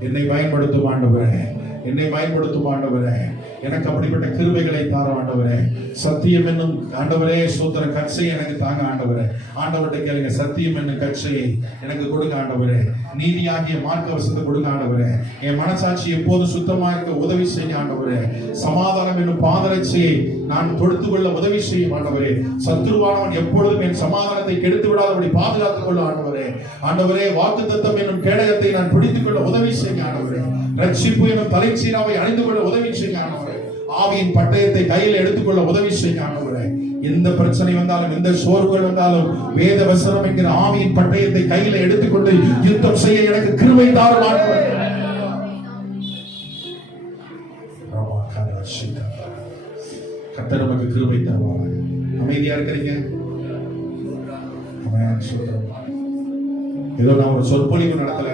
என்னை பயன்படுத்தும் ஆண்டவரே, என்னை பயன்படுத்தும் ஆண்டவரே. எனக்கு அப்படிப்பட்ட கிருபைகளை தார ஆண்டவரே. சத்தியம் என்னும் ஆண்டவரே ஸ்தோத்திர கட்சையை எனக்கு தாங்க ஆண்டவரே. ஆண்டவர்கிட்ட கேளுங்க, சத்தியம் என்னும் கட்சையை எனக்கு கொடுங்க ஆண்டவரே. நீதியாகிய மார்க்க வசத்தை கொடுங்க ஆண்டவரே. என் மனசாட்சி எப்போது சுத்தமாக இருக்க உதவி செய்ய ஆண்டவரே. சமாதானம் என்னும் பாதரட்சியை நான் தொடுத்துக் கொள்ள உதவி செய்யும் ஆண்டவரே. சத்துருவானவன் எப்பொழுதும் என் சமாதானத்தை கெடுத்து விடாதபடி பாதுகாத்துக் கொள்ள ஆண்டவரே. ஆண்டவரே, வாக்குத்தத்தம் என்னும் கேடகத்தை நான் பிடித்துக் கொள்ள உதவி செய்ய ஆண்டவரே. ரட்சிப்பு என்னும் தலைச்சீராவை அணிந்து கொள்ள உதவி செய்ய ஆண்டவரே. ஆவியின் பட்டயத்தை கையில் எடுத்துக்கொள்ள உதவி செய்யுங்க ஆண்டவரே. எந்த பிரச்சனை வந்தாலும், எந்த சோர்வுகள் வந்தாலும், வேத வசனம் என்கிற ஆவியின் பட்டயத்தை கையில எடுத்துக்கொண்டு யுத்தம் செய்ய எனக்கு கிருபை தாரும் ஆண்டவரே. கர்த்தர் நமக்கு கிருபை தருவார். அமைதியா இருக்கிறீங்க? ஏதோ நான் ஒரு சொற்பொழிவு நடத்தல,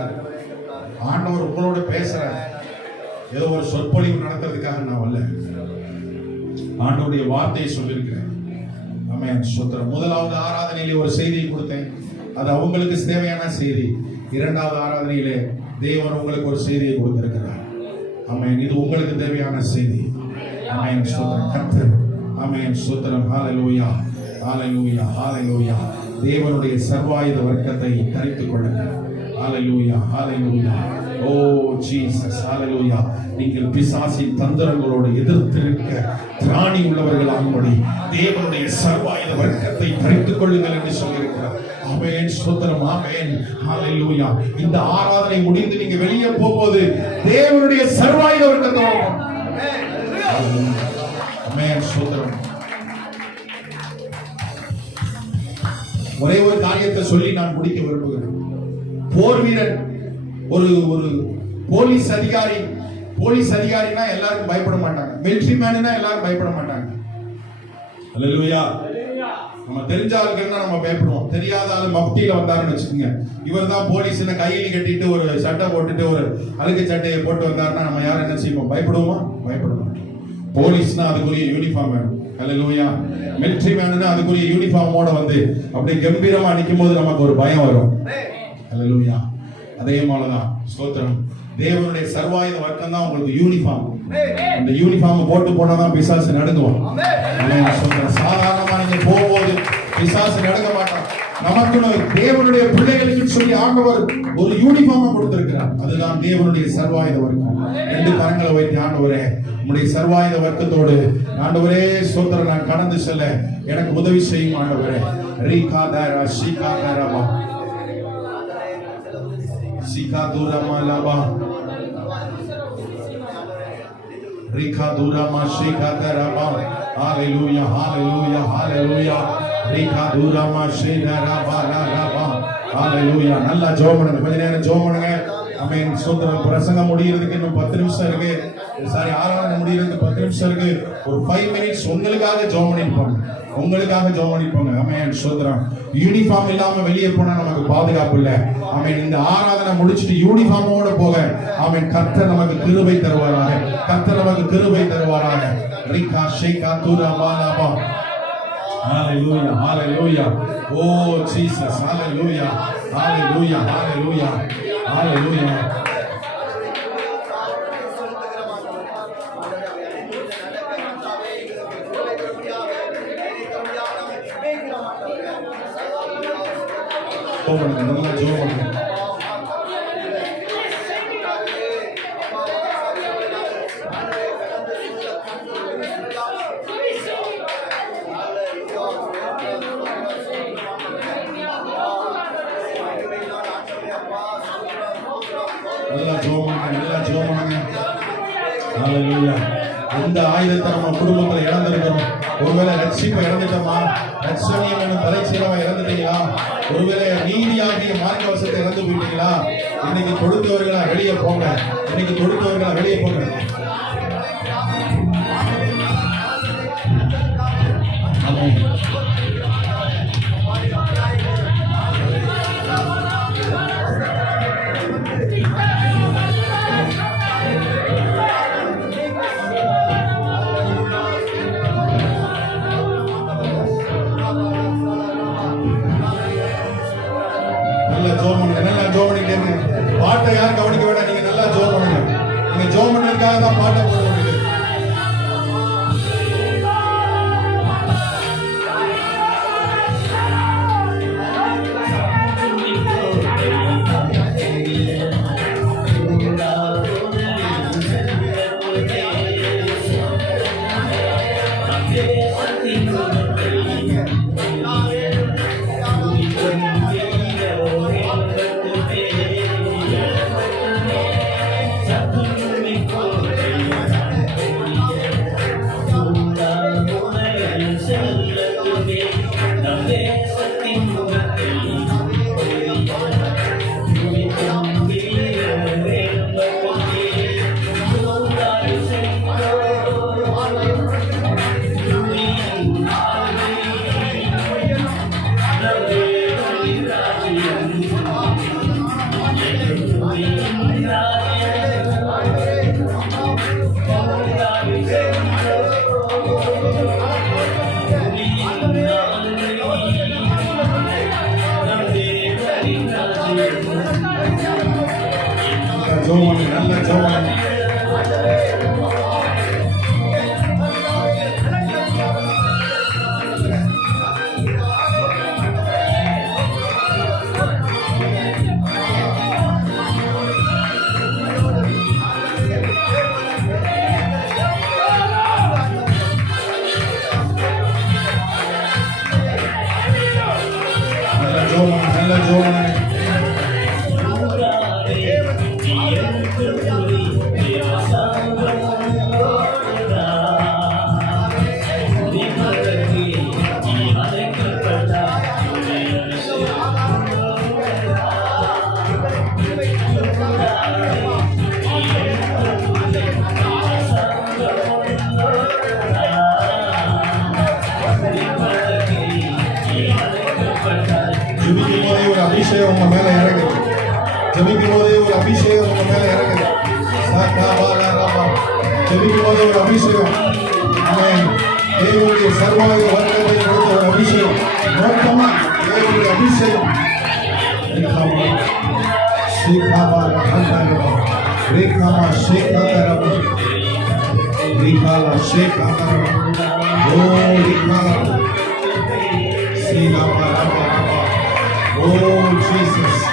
ஆண்டவர் உங்களோட பேசுறார். ஏதோ ஒரு சொற்பொழிவு நடத்துறதுக்காக நான் வரல, ஆண்டவருடைய வார்த்தையை சொல்லியிருக்கிறேன். ஆமென். ஸ்தோத்திரம். முதலாவது ஆராதனையிலே ஒரு செய்தியை கொடுத்தேன், அது அவங்களுக்கு தேவையான செய்தி. இரண்டாவது ஆராதனையிலே தேவன் உங்களுக்கு ஒரு செய்தியை கொடுத்திருக்கிறார். ஆமென். இது உங்களுக்கு தேவையான செய்தி. ஆமென். ஸ்தோத்திரம். கர்த்தர். ஆமென். ஸ்தோத்திரம். ஹalleluya, ஹalleluya, ஹalleluya. தேவனுடைய சர்வாயுத வர்க்கத்தை தரித்துக் கொள்ளுங்கள். ஹalleluya, ஹalleluya. ஓ ஜீசஸ், ஹalleluya. நீங்கள் பிசாசின் தந்திரங்களோடு எதிர்த்து நிற்க திராணி உள்ளவர்களாகும்படி தேவனுடைய சர்வாயுத வர்க்கத்தை தரித்துக் கொள்ளுங்கள் என்று சொல்லியிருக்கிறார். ஆமென். ஸ்தோத்திரம். ஆமென். ஹalleluya. இந்த ஆராதனை முடிந்து நீங்க வெளியே போகும்போது தேவனுடைய சர்வாயுத வர்க்கத்தோட ஆமென். ஸ்தோத்திரம். ஒரே ஒரு காரியத்தை சொல்லி நான் முடிக்க விரும்புகிறேன். போர் வீரன், ஒரு போலீஸ் அதிகாரினா எல்லாரும் பயப்பட மாட்டாங்க. மிலிட்டரி மேனா எல்லாரும் பயப்பட மாட்டாங்க. ஹalleluya. நம்ம தெரிஞ்ச ஆளுங்கன்னா நம்ம பயப்படுவோம். தெரியாத ஆளு மப்டியில வந்தாருன்னு வச்சுக்கோங்க, இவர் தான் போலீஸ்னு கையில கட்டிட்டு ஒரு சட்டை போட்டுட்டு ஒரு அழுக்கு சட்டையை போட்டு வந்தாருன்னா நம்ம யாரும் என்ன செய்வோம்? பயப்படுவோமா? பயப்பட மாட்டோம். போலீஸ்னா அதுக்குரிய யூனிஃபார்ம் வேணும். ஹalleluya. மிலிட்டரி மேன்னா அதுக்குரிய யூனிஃபார்மோட வந்து அப்படியே கம்பீரமா நிக்கும் போது நமக்கு ஒரு பயம் வரும். ஹalleluya. அதே போலதான் ஸ்தோத்திரம். தேவனுடைய சர்வாயுத வர்க்கம் தான் உங்களுக்கு யூனிஃபார்ம். அந்த யூனிஃபார்ம் போட்டு போனாதான் பிசாசு நடுங்குவான். சாதாரணமா நீங்க போகும்போது பிசாசு நடுங்க மாட்டான். நமக்கு தேவனுடைய பிள்ளைகளுக்கு சொல்லி ஆண்டவர் ஒரு யூனிஃபார்ம் கொடுத்திருக்கிறார். அதுதான் தேவனுடைய சர்வாயுத வர்க்கம். ரெண்டு கரங்களை வைத்து ஆண்டவரே, உம்முடைய சர்வாயுத வர்க்கத்தோடு ஆண்டவரே ஸ்தோத்திரம், நான் கடந்து செல்ல எனக்கு உதவி செய்யும் ஆண்டவரே. ரீகாதாரா ஷீகாதாரா சிகாதுரமா லபா ரிகாதுரமா ஷீகாதாரா. ஹalleluya, ஹalleluya, ஹalleluya. ரிகாதுரமா ஷீதாரா லபா. ஹalleluya. நல்லா ஜெபம் பண்ணுங்க, கொஞ்ச நேரம் ஜெபம் பண்ணுங்க. ஆமென். ஸ்தோத்திரம். பிரசங்கம் முடியிறதுக்கு இன்னும் 10 நிமிஷம் இருக்கு. ஆராதனை முடியிறதுக்கு 10 நிமிஷம் இருக்கு. ஒரு 5 மினிட்ஸ் உங்களுக்காக ஜெபம் பண்ணிருப்பாங்க, உங்களுக்காக ஜெபம் பண்ணிருப்பாங்க. ஆமென். ஸ்தோத்திரம். யூனிஃபார்ம் இல்லாம வெளியே போனா நமக்கு பாதுகாப்பு இல்ல. ஆமென். இந்த ஆராதனை முடிச்சிட்டு யூனிஃபார்மோட போக ஆமென், கர்த்தர் நமக்கு கிருபை தருவாராக, கர்த்தர் நமக்கு கிருபை தருவாராக. ரிகா ஷேகா துரா பாலாபா. ஹalleluya, ஹalleluya. ஓ ஜீசஸ், ஹalleluya, ஹalleluya, ஹalleluya, ஹalleluya. நல்லா ஜெபம் பண்ணுங்க. நல்லா ஜெபம் பண்ணுங்க, நல்லா ஜெபம் பண்ணுங்க. ஹalleluya. இந்த ஆயுதத்தை நம்ம குடும்பத்துல இழந்திருக்கிறோம். ஒருவேளை ரட்சிப்பை இழந்துட்டோமா? ரட்சணியம் என்ற தலைச்சீரவை இழந்துட்டீங்களா? ஒருவேளை நீதியாகிய மார்க்கவசத்தை இழந்து போயிட்டீங்களா? இன்னைக்கு கொடுத்தவர்களா வெளியே போங்க, இன்னைக்கு கொடுத்தவர்களா வெளியே போங்க. பாட்டை யாரும் கவனிக்க வேண்டாம், நீங்க நல்லா ஜெபம் பண்ணுங்க. நீங்க ஜெபம் பண்ணதுக்காக தான் பாட்டை போட வேண்டியது. நல்ல ஜெபம். நல்ல ஜெபம். ஜெபிக்கும் போதே ஒரு அபிஷேகம் உங்க மேல இறங்குது. ஜெபிக்கும் போதே ஒரு அபிஷேகம் உங்க மேல இறங்குது. ஜெபிக்கும் போதே ஒரு அபிஷேகம். ஆமென். தேவனுடைய சர்வாயுத வல்லமை கொடுத்த ஒரு அபிஷேகம். நோக்கமா தேவனுடைய அபிஷேகம். சீகாபா ரஹந்தரபா ரேகாமா ஷேகாதரபா ரீகாலா ஷேகாதரபா ஓ ரீகாலா சீகாபா ரஹந்தரபா ஓ ஜீசஸ்.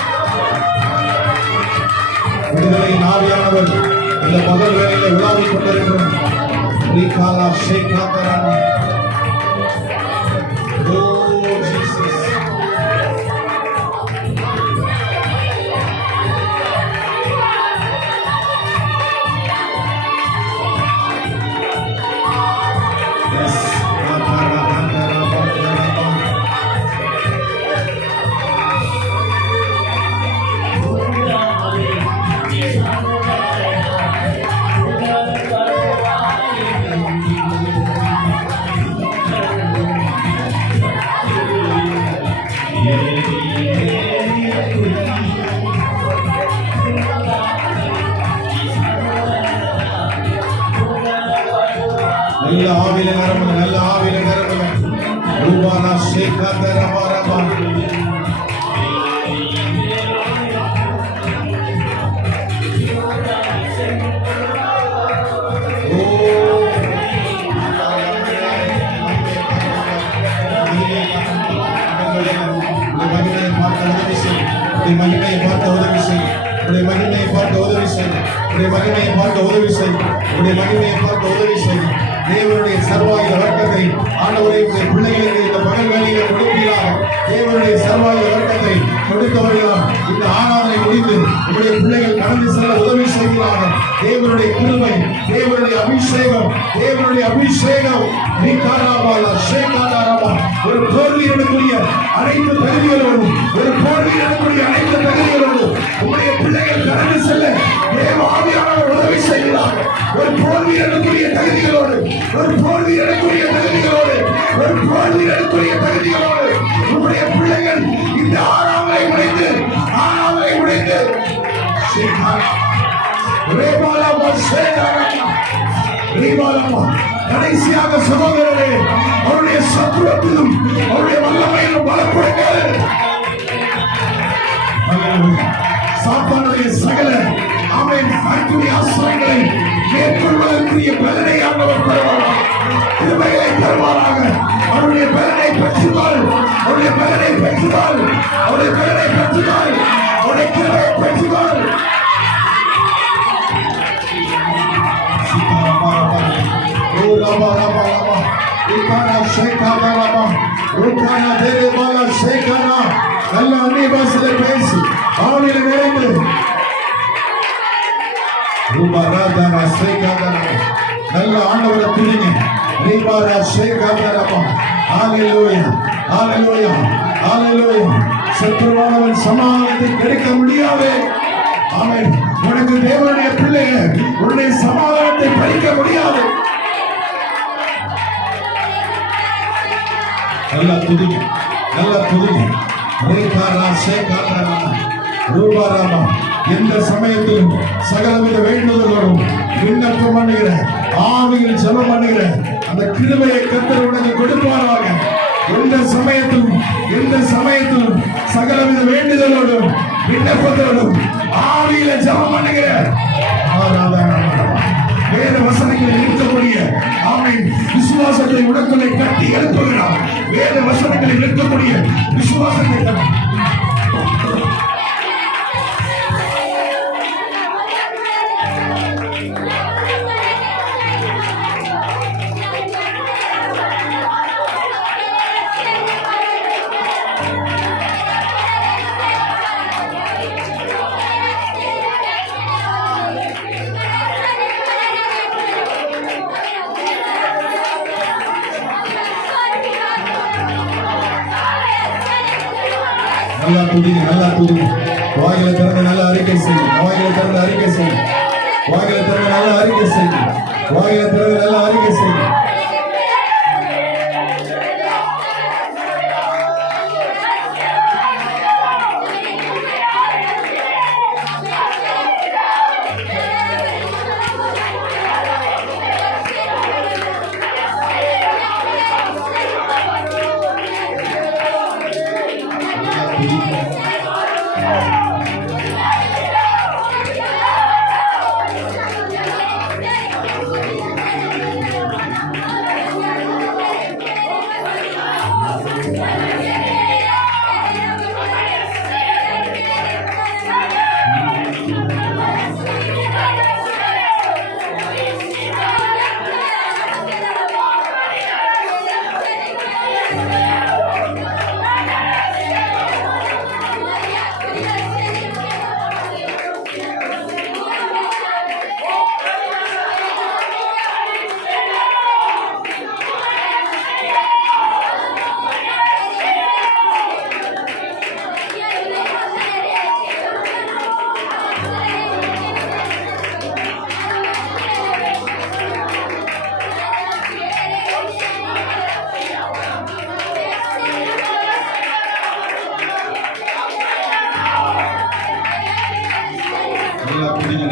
விடுதலையின் ஆவியானவர் இந்த பகல் வேளையிலே உலாவிக் கொண்டிருக்கிறோம். ரீகாலா ஷேகாதரபா ஓ ஜீசஸ். நல்ல ஆவியில நிரம்புங்க, நல்ல ஆவியில நிரம்புங்க. ரூபானா ஷேகாதரபா ரபா மகிமையை பார்க்க உதவி செய். உடைய மகிமையை பார்க்க உதவி செய். உடைய மகிமையை பார்க்க உதவி செய். உடைய மகிமையை பார்க்க உதவி செய். தேவனுடைய சர்வாயுத வர்க்கத்தை ஆண்டவரை உடைய பிள்ளைகளுக்கு இந்த பகல் வேளையிலே கொடுப்பீராக. தேவனுடைய சர்வாயுத வர்க்கத்தை கொடுத்தவர்களால் இந்த ஆராதனை முடிந்து உடைய பிள்ளைகள் கடந்து செல்ல உதவி செய்கிறாங்க. தேவனுடைய கிருபை, தேவனுடைய அபிஷேகம், தேவனுடைய அபிஷேகம். ஒரு போர்வீரனுக்குரிய அனைத்து தகுதிகளோடு, ஒரு போர்வீரனுக்குரிய அனைத்து தகுதிகளோடு உடைய பிள்ளைகள் கடந்து செல்ல தேவ ஆவியானவர் உதவி செய்கிறார். ஒரு போர்வீரனுக்குரிய தகுதிகளோடு, ஒரு போர்வீரனுக்குரிய தகுதிகளோடு, ஒரு போர்வீரனுக்குரிய தகுதிகளோடு உடைய பிள்ளைகள் இந்த ஆறாவதை முடித்து கடைசியாக சகோதரரே, அவருடைய சத்துவத்திலும் அவருடைய வல்லமையிலும் பலப்படுங்கள். சாத்தானுடைய சகல ஆமென் ஆசிரியங்களை மேற்கொள்வதற்குரிய பலனை ஆண்டவர் தருவாராக. கிருபைகளை தருவாராக. அவருடைய பலனை பெற்றுவார். அவருடைய பலனை பெற்றுவார். அவருடைய பலனை பெற்றுவார். அவருடைய கிருபையை பெற்றுவார். நல்ல அந்நிய பாஷையில பேசி ஆவியில நிறைந்து நல்ல ஆண்டவரை துதிங்க. சத்துருவானவன் சமாதானத்தை கிடைக்க முடியாது. ஆமென். உனக்கு தேவனுடைய பிள்ளைகள் உன்னுடைய சமாதானத்தை பறிக்க முடியாது. நல்ல துதிங்க, நல்ல துதிங்க. ரூபாராமா எந்த சமயத்திலும் சகலவித வேண்டுதலோடும் விண்ணப்பம் பண்ணுகிற ஆவியில் ஜெபம் பண்ணுகிற அந்த கிருபையை கர்த்தர் உனக்கு கொடுப்பாராக. எந்த சமயத்திலும் சகலவித வேண்டுதலோடும் விண்ணப்பத்தோடும் ஆவியில ஜெபம் பண்ணுகிற வேத வசனங்களில் இருக்கக்கூடிய ஆமென் விசுவாசத்தை உனக்குள்ளே கட்டி எழுப்புகிறார். வேத வசனங்களில் இருக்கக்கூடிய விசுவாசத்தை கட்டி நல்லா துதிங்க, நல்லா துதிங்க. வாயில திறந்து நல்ல அறிக்கை செய்யுங்க. வாயில திறந்து அறிக்கை செய்யுங்க. வாயில திறந்து நல்ல அறிக்கை செய்யுங்க. வாயில திறந்து நல்ல அறிக்கை செய்யுங்க.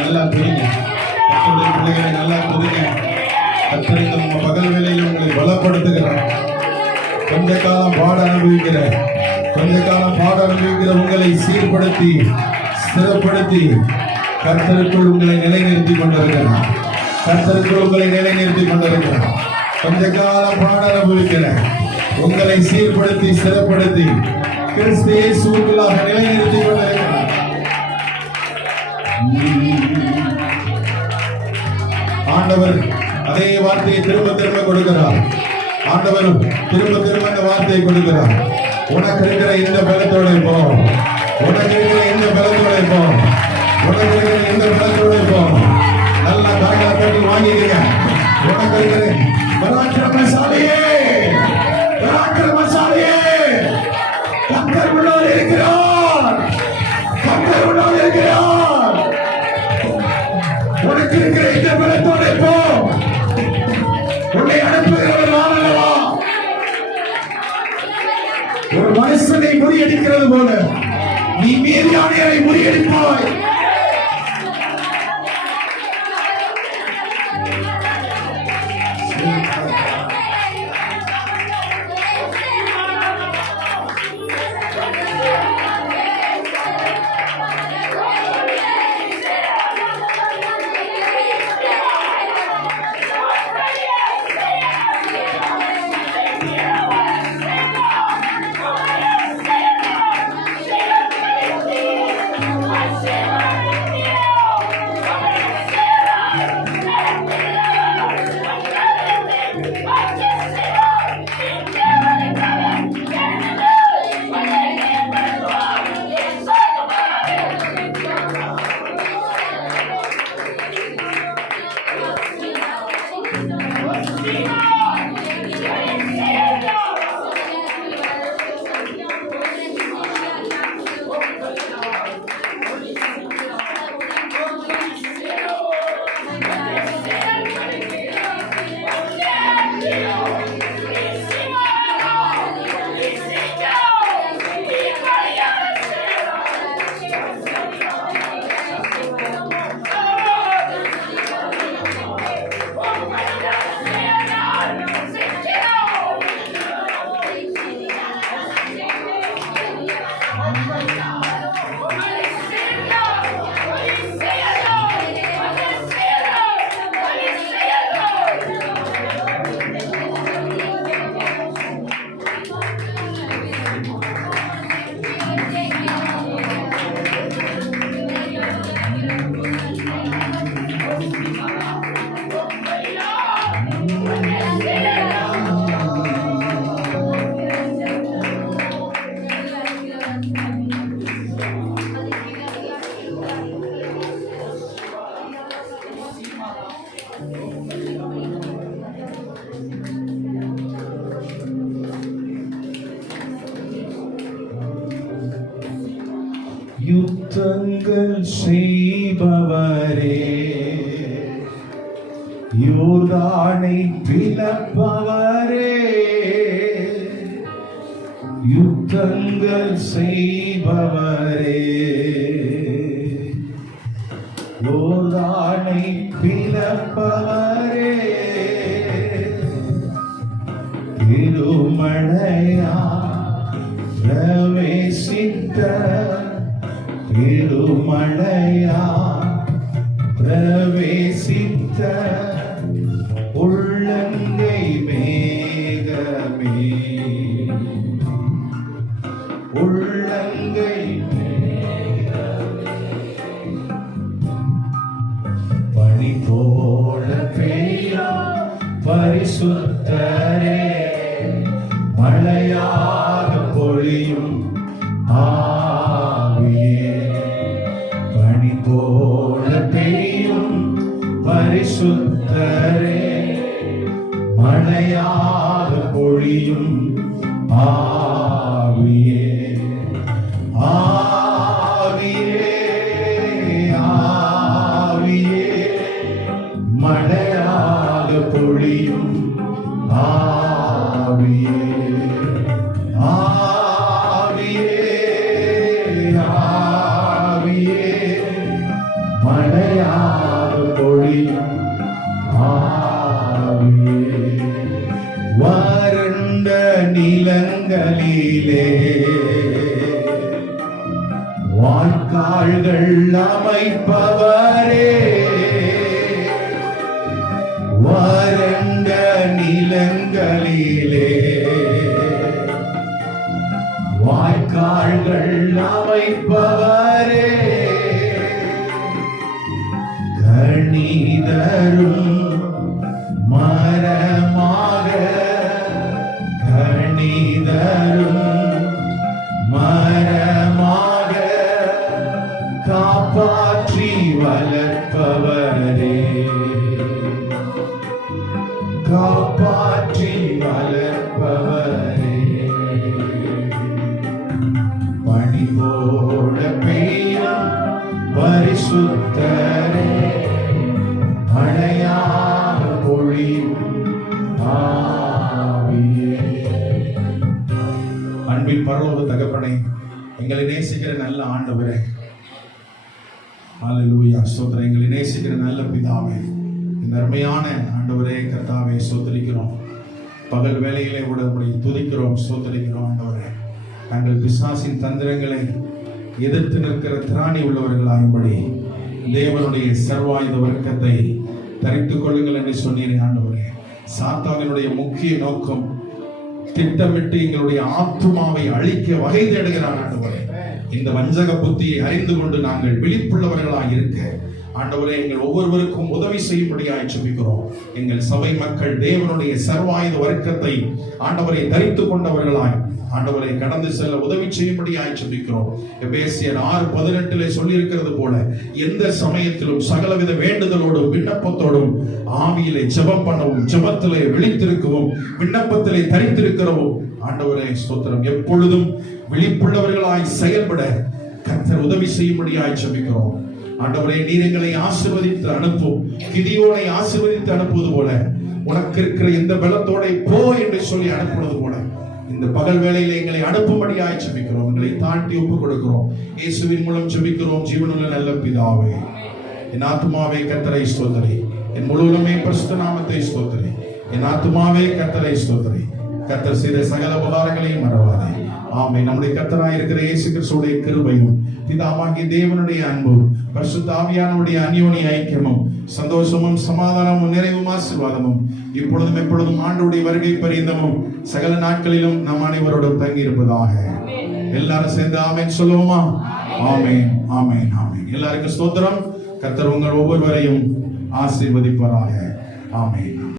நல்லா புரியுங்க. கர்த்தருடைய பிள்ளைகளை நல்லா புரியுங்க. கர்த்தர் இந்த பகல் வேளையில் உங்களை பலப்படுத்துகிறார். கொஞ்ச காலம் பாட அனுபவிக்கிற உங்களை சீர்படுத்தி ஸ்திரப்படுத்தி கர்த்தருக்குள் உங்களை நிலைநிறுத்திக் கொண்டிருக்கிறார். கொஞ்ச காலம் பாட அனுபவிக்கிற உங்களை சீர்படுத்தி ஸ்திரப்படுத்தி கிறிஸ்து இயேசுவுக்குள்ளாக நிலைநிறுத்திக் கொண்டிருக்கிறார். ஆண்டவர் அதே வார்த்தையை திரும்ப திரும்ப கொடுக்கிறார். ஆண்டவர் திரும்ப திரும்ப இந்த வார்த்தையை கொடுக்கிறார். உனக்கு இருக்கிற இந்த பலத்தோட போ. நல்ல காய்களை கட்டி வாங்கிக்கிறீங்க. உனக்கு இருக்கிற பராக்கிரமசாலியே கர்த்தர் முன்னால் இருக்கிறார். உனக்கு இருக்கிற இந்த பலத்தோட போ. உன்னை அனுப்புகிறவர் நான் அல்லவா? ஒரு மனுஷனை முறியடிக்கிறது போல நீ மீதியானவரை முறியடிப்பாய். Yeah. செய்பவரே, யோர்தானை பிளப்பவரே, யுத்தங்கள் செய்பவரே, யோர்தானை பிளப்பவரே, திருமழையா பிரவேசித்த, திருமழையா பிரவேசித்த உள்ளங்கை மேகமே, உள்ளங்கை பனி போல பெய்யும் பரிசுத்தரே, மழையாக பொழியும் ஆவியே, பனி போல பெய்யும் பரிசுத்தரே, மழையாக பொழியும் ஆவியே, ஆவியே, ஆவியே, மழையாக பொழியும் ஆவியே, ஆவியே, ஆவியே, மழையாக பொழியும் ஆவியே, வறண்ட நிலங்களிலே வாய்க்கால்கள் அமைப்பவரே, வறண்ட நிலங்களிலே வாய்க்கால்கள் அமைப்பவரே, கனிதரும் மரமாக, கனிதரும் மரமாக காப்பாற்றி வளர்ப்பவரே, காப்பாற்றி வளர்ப்பவரே, பனி போல பெய்யும் பரிசுத்தரே, மழையாக பொழியும் ஆவியே. அன்பின் பரலோக தகப்பனே, எங்களை நேசிக்கிற நல்ல ஆண்டவரே, ஹல்லேலூயா, ஸ்தோத்திரம். எங்களை நேசிக்கிற நல்ல பிதாவே, இந்த அருமையான ஆண்டவரே கர்த்தாவே ஸ்தோத்திரிக்கிறோம். பகல் வேளையிலே கூட உம்மை துதிக்கிறோம், ஸ்தோத்திரிக்கிறோம். ஆண்டவரே, நாங்கள் பிசாசின் தந்திரங்களை எதிர்த்து நிற்கிற திராணி உள்ளவர்களாகும்படி தேவனுடைய சர்வாயுத வர்க்கத்தை தரித்துக் கொள்ளுங்கள் என்று சொன்னீர்கள். ஆண்டவரே, சாத்தானினுடைய முக்கிய நோக்கம் திட்டமிட்டு எங்களுடைய ஆத்துமாவை அழிக்க வகை தேடுகிறான். ஆண்டவரே, இந்த வஞ்சக புத்தியை அறிந்து கொண்டு நாங்கள் விழிப்புள்ளவர்களாக இருக்க ஆண்டவரே எங்கள் ஒவ்வொருவருக்கும் உதவி செய்யும்படியாய் ஜெபிக்கிறோம். எங்கள் சபை மக்கள் தேவனுடைய சர்வாயுத வர்க்கத்தை ஆண்டவரை தரித்துக் கொண்டவர்களாய் ஆண்டவரை கடந்து செல்ல உதவி செய்யும்படியாய் ஜெபிக்கிறோம். எபேசியர் 6:18 சொல்லி இருக்கிறது போல எந்த சமயத்திலும் சகலவித வேண்டுதலோடும் விண்ணப்பத்தோடும் ஆவியிலே ஜெபம் பண்ணவும், ஜெபத்திலே விழித்திருக்கவும், விண்ணப்பத்திலே தரித்திருக்கிறவும் ஆண்டவரே ஸ்தோத்திரம். எப்பொழுதும் விழிப்புள்ளவர்களாய் செயல்பட கர்த்தர் உதவி செய்யும்படியாய் ஜெபிக்கிறோம். ஆண்டவரே, நீர் எங்களை ஆசீர்வதித்து அனுப்பும், கிதியோனை ஆசீர்வதித்து அனுப்புவது போல, உனக்கு இருக்கிற எந்த பலத்தோட போ என்று சொல்லி அனுப்புவது போல இந்த பகல் வேளையில எங்களை அனுப்பும்படியாய் ஜெபிக்கிறோம். எங்களை தாழ்த்தி ஒப்புக் கொடுக்கிறோம். இயேசுவின் மூலம் ஜெபிக்கிறோம் ஜீவனுள்ள நல்ல பிதாவே. என் ஆத்துமாவே கர்த்தரை ஸ்தோத்திரி, என் முழுவதுமே பரிசுத்த நாமத்தை ஸ்தோத்திரி. என் ஆத்துமாவே கர்த்தரை ஸ்தோத்திரி. கர்த்தர் செய்த சகல உபகாரங்களையும் மறவாதே. ஆமென். நம்முடைய கர்த்தராய் இருக்கிற இயேசு கிறிஸ்துவின் கிருபையும், பிதாவாகிய தேவனுடைய அன்பும், பரிசுத்த ஆவியானவருடைய அந்யோன்ய ஐக்கியமும், சந்தோஷமும், சமாதானமும், நிறைவும், ஆசீர்வாதமும் இப்பொழுதும் எப்பொழுதும் ஆண்டவருடைய வருகை பரியந்தமும் சகல நாட்களிலும் நம் அனைவரோடும் தங்கி இருப்பதாக. எல்லாரும் சேர்ந்து ஆமென் சொல்லுவோமா? ஆமென், ஆமென், ஆமென். எல்லாருக்கும் ஸ்தோத்திரம். கர்த்தர் உங்கள் ஒவ்வொருவரையும் ஆசீர்வதிப்பாராக. ஆமென்.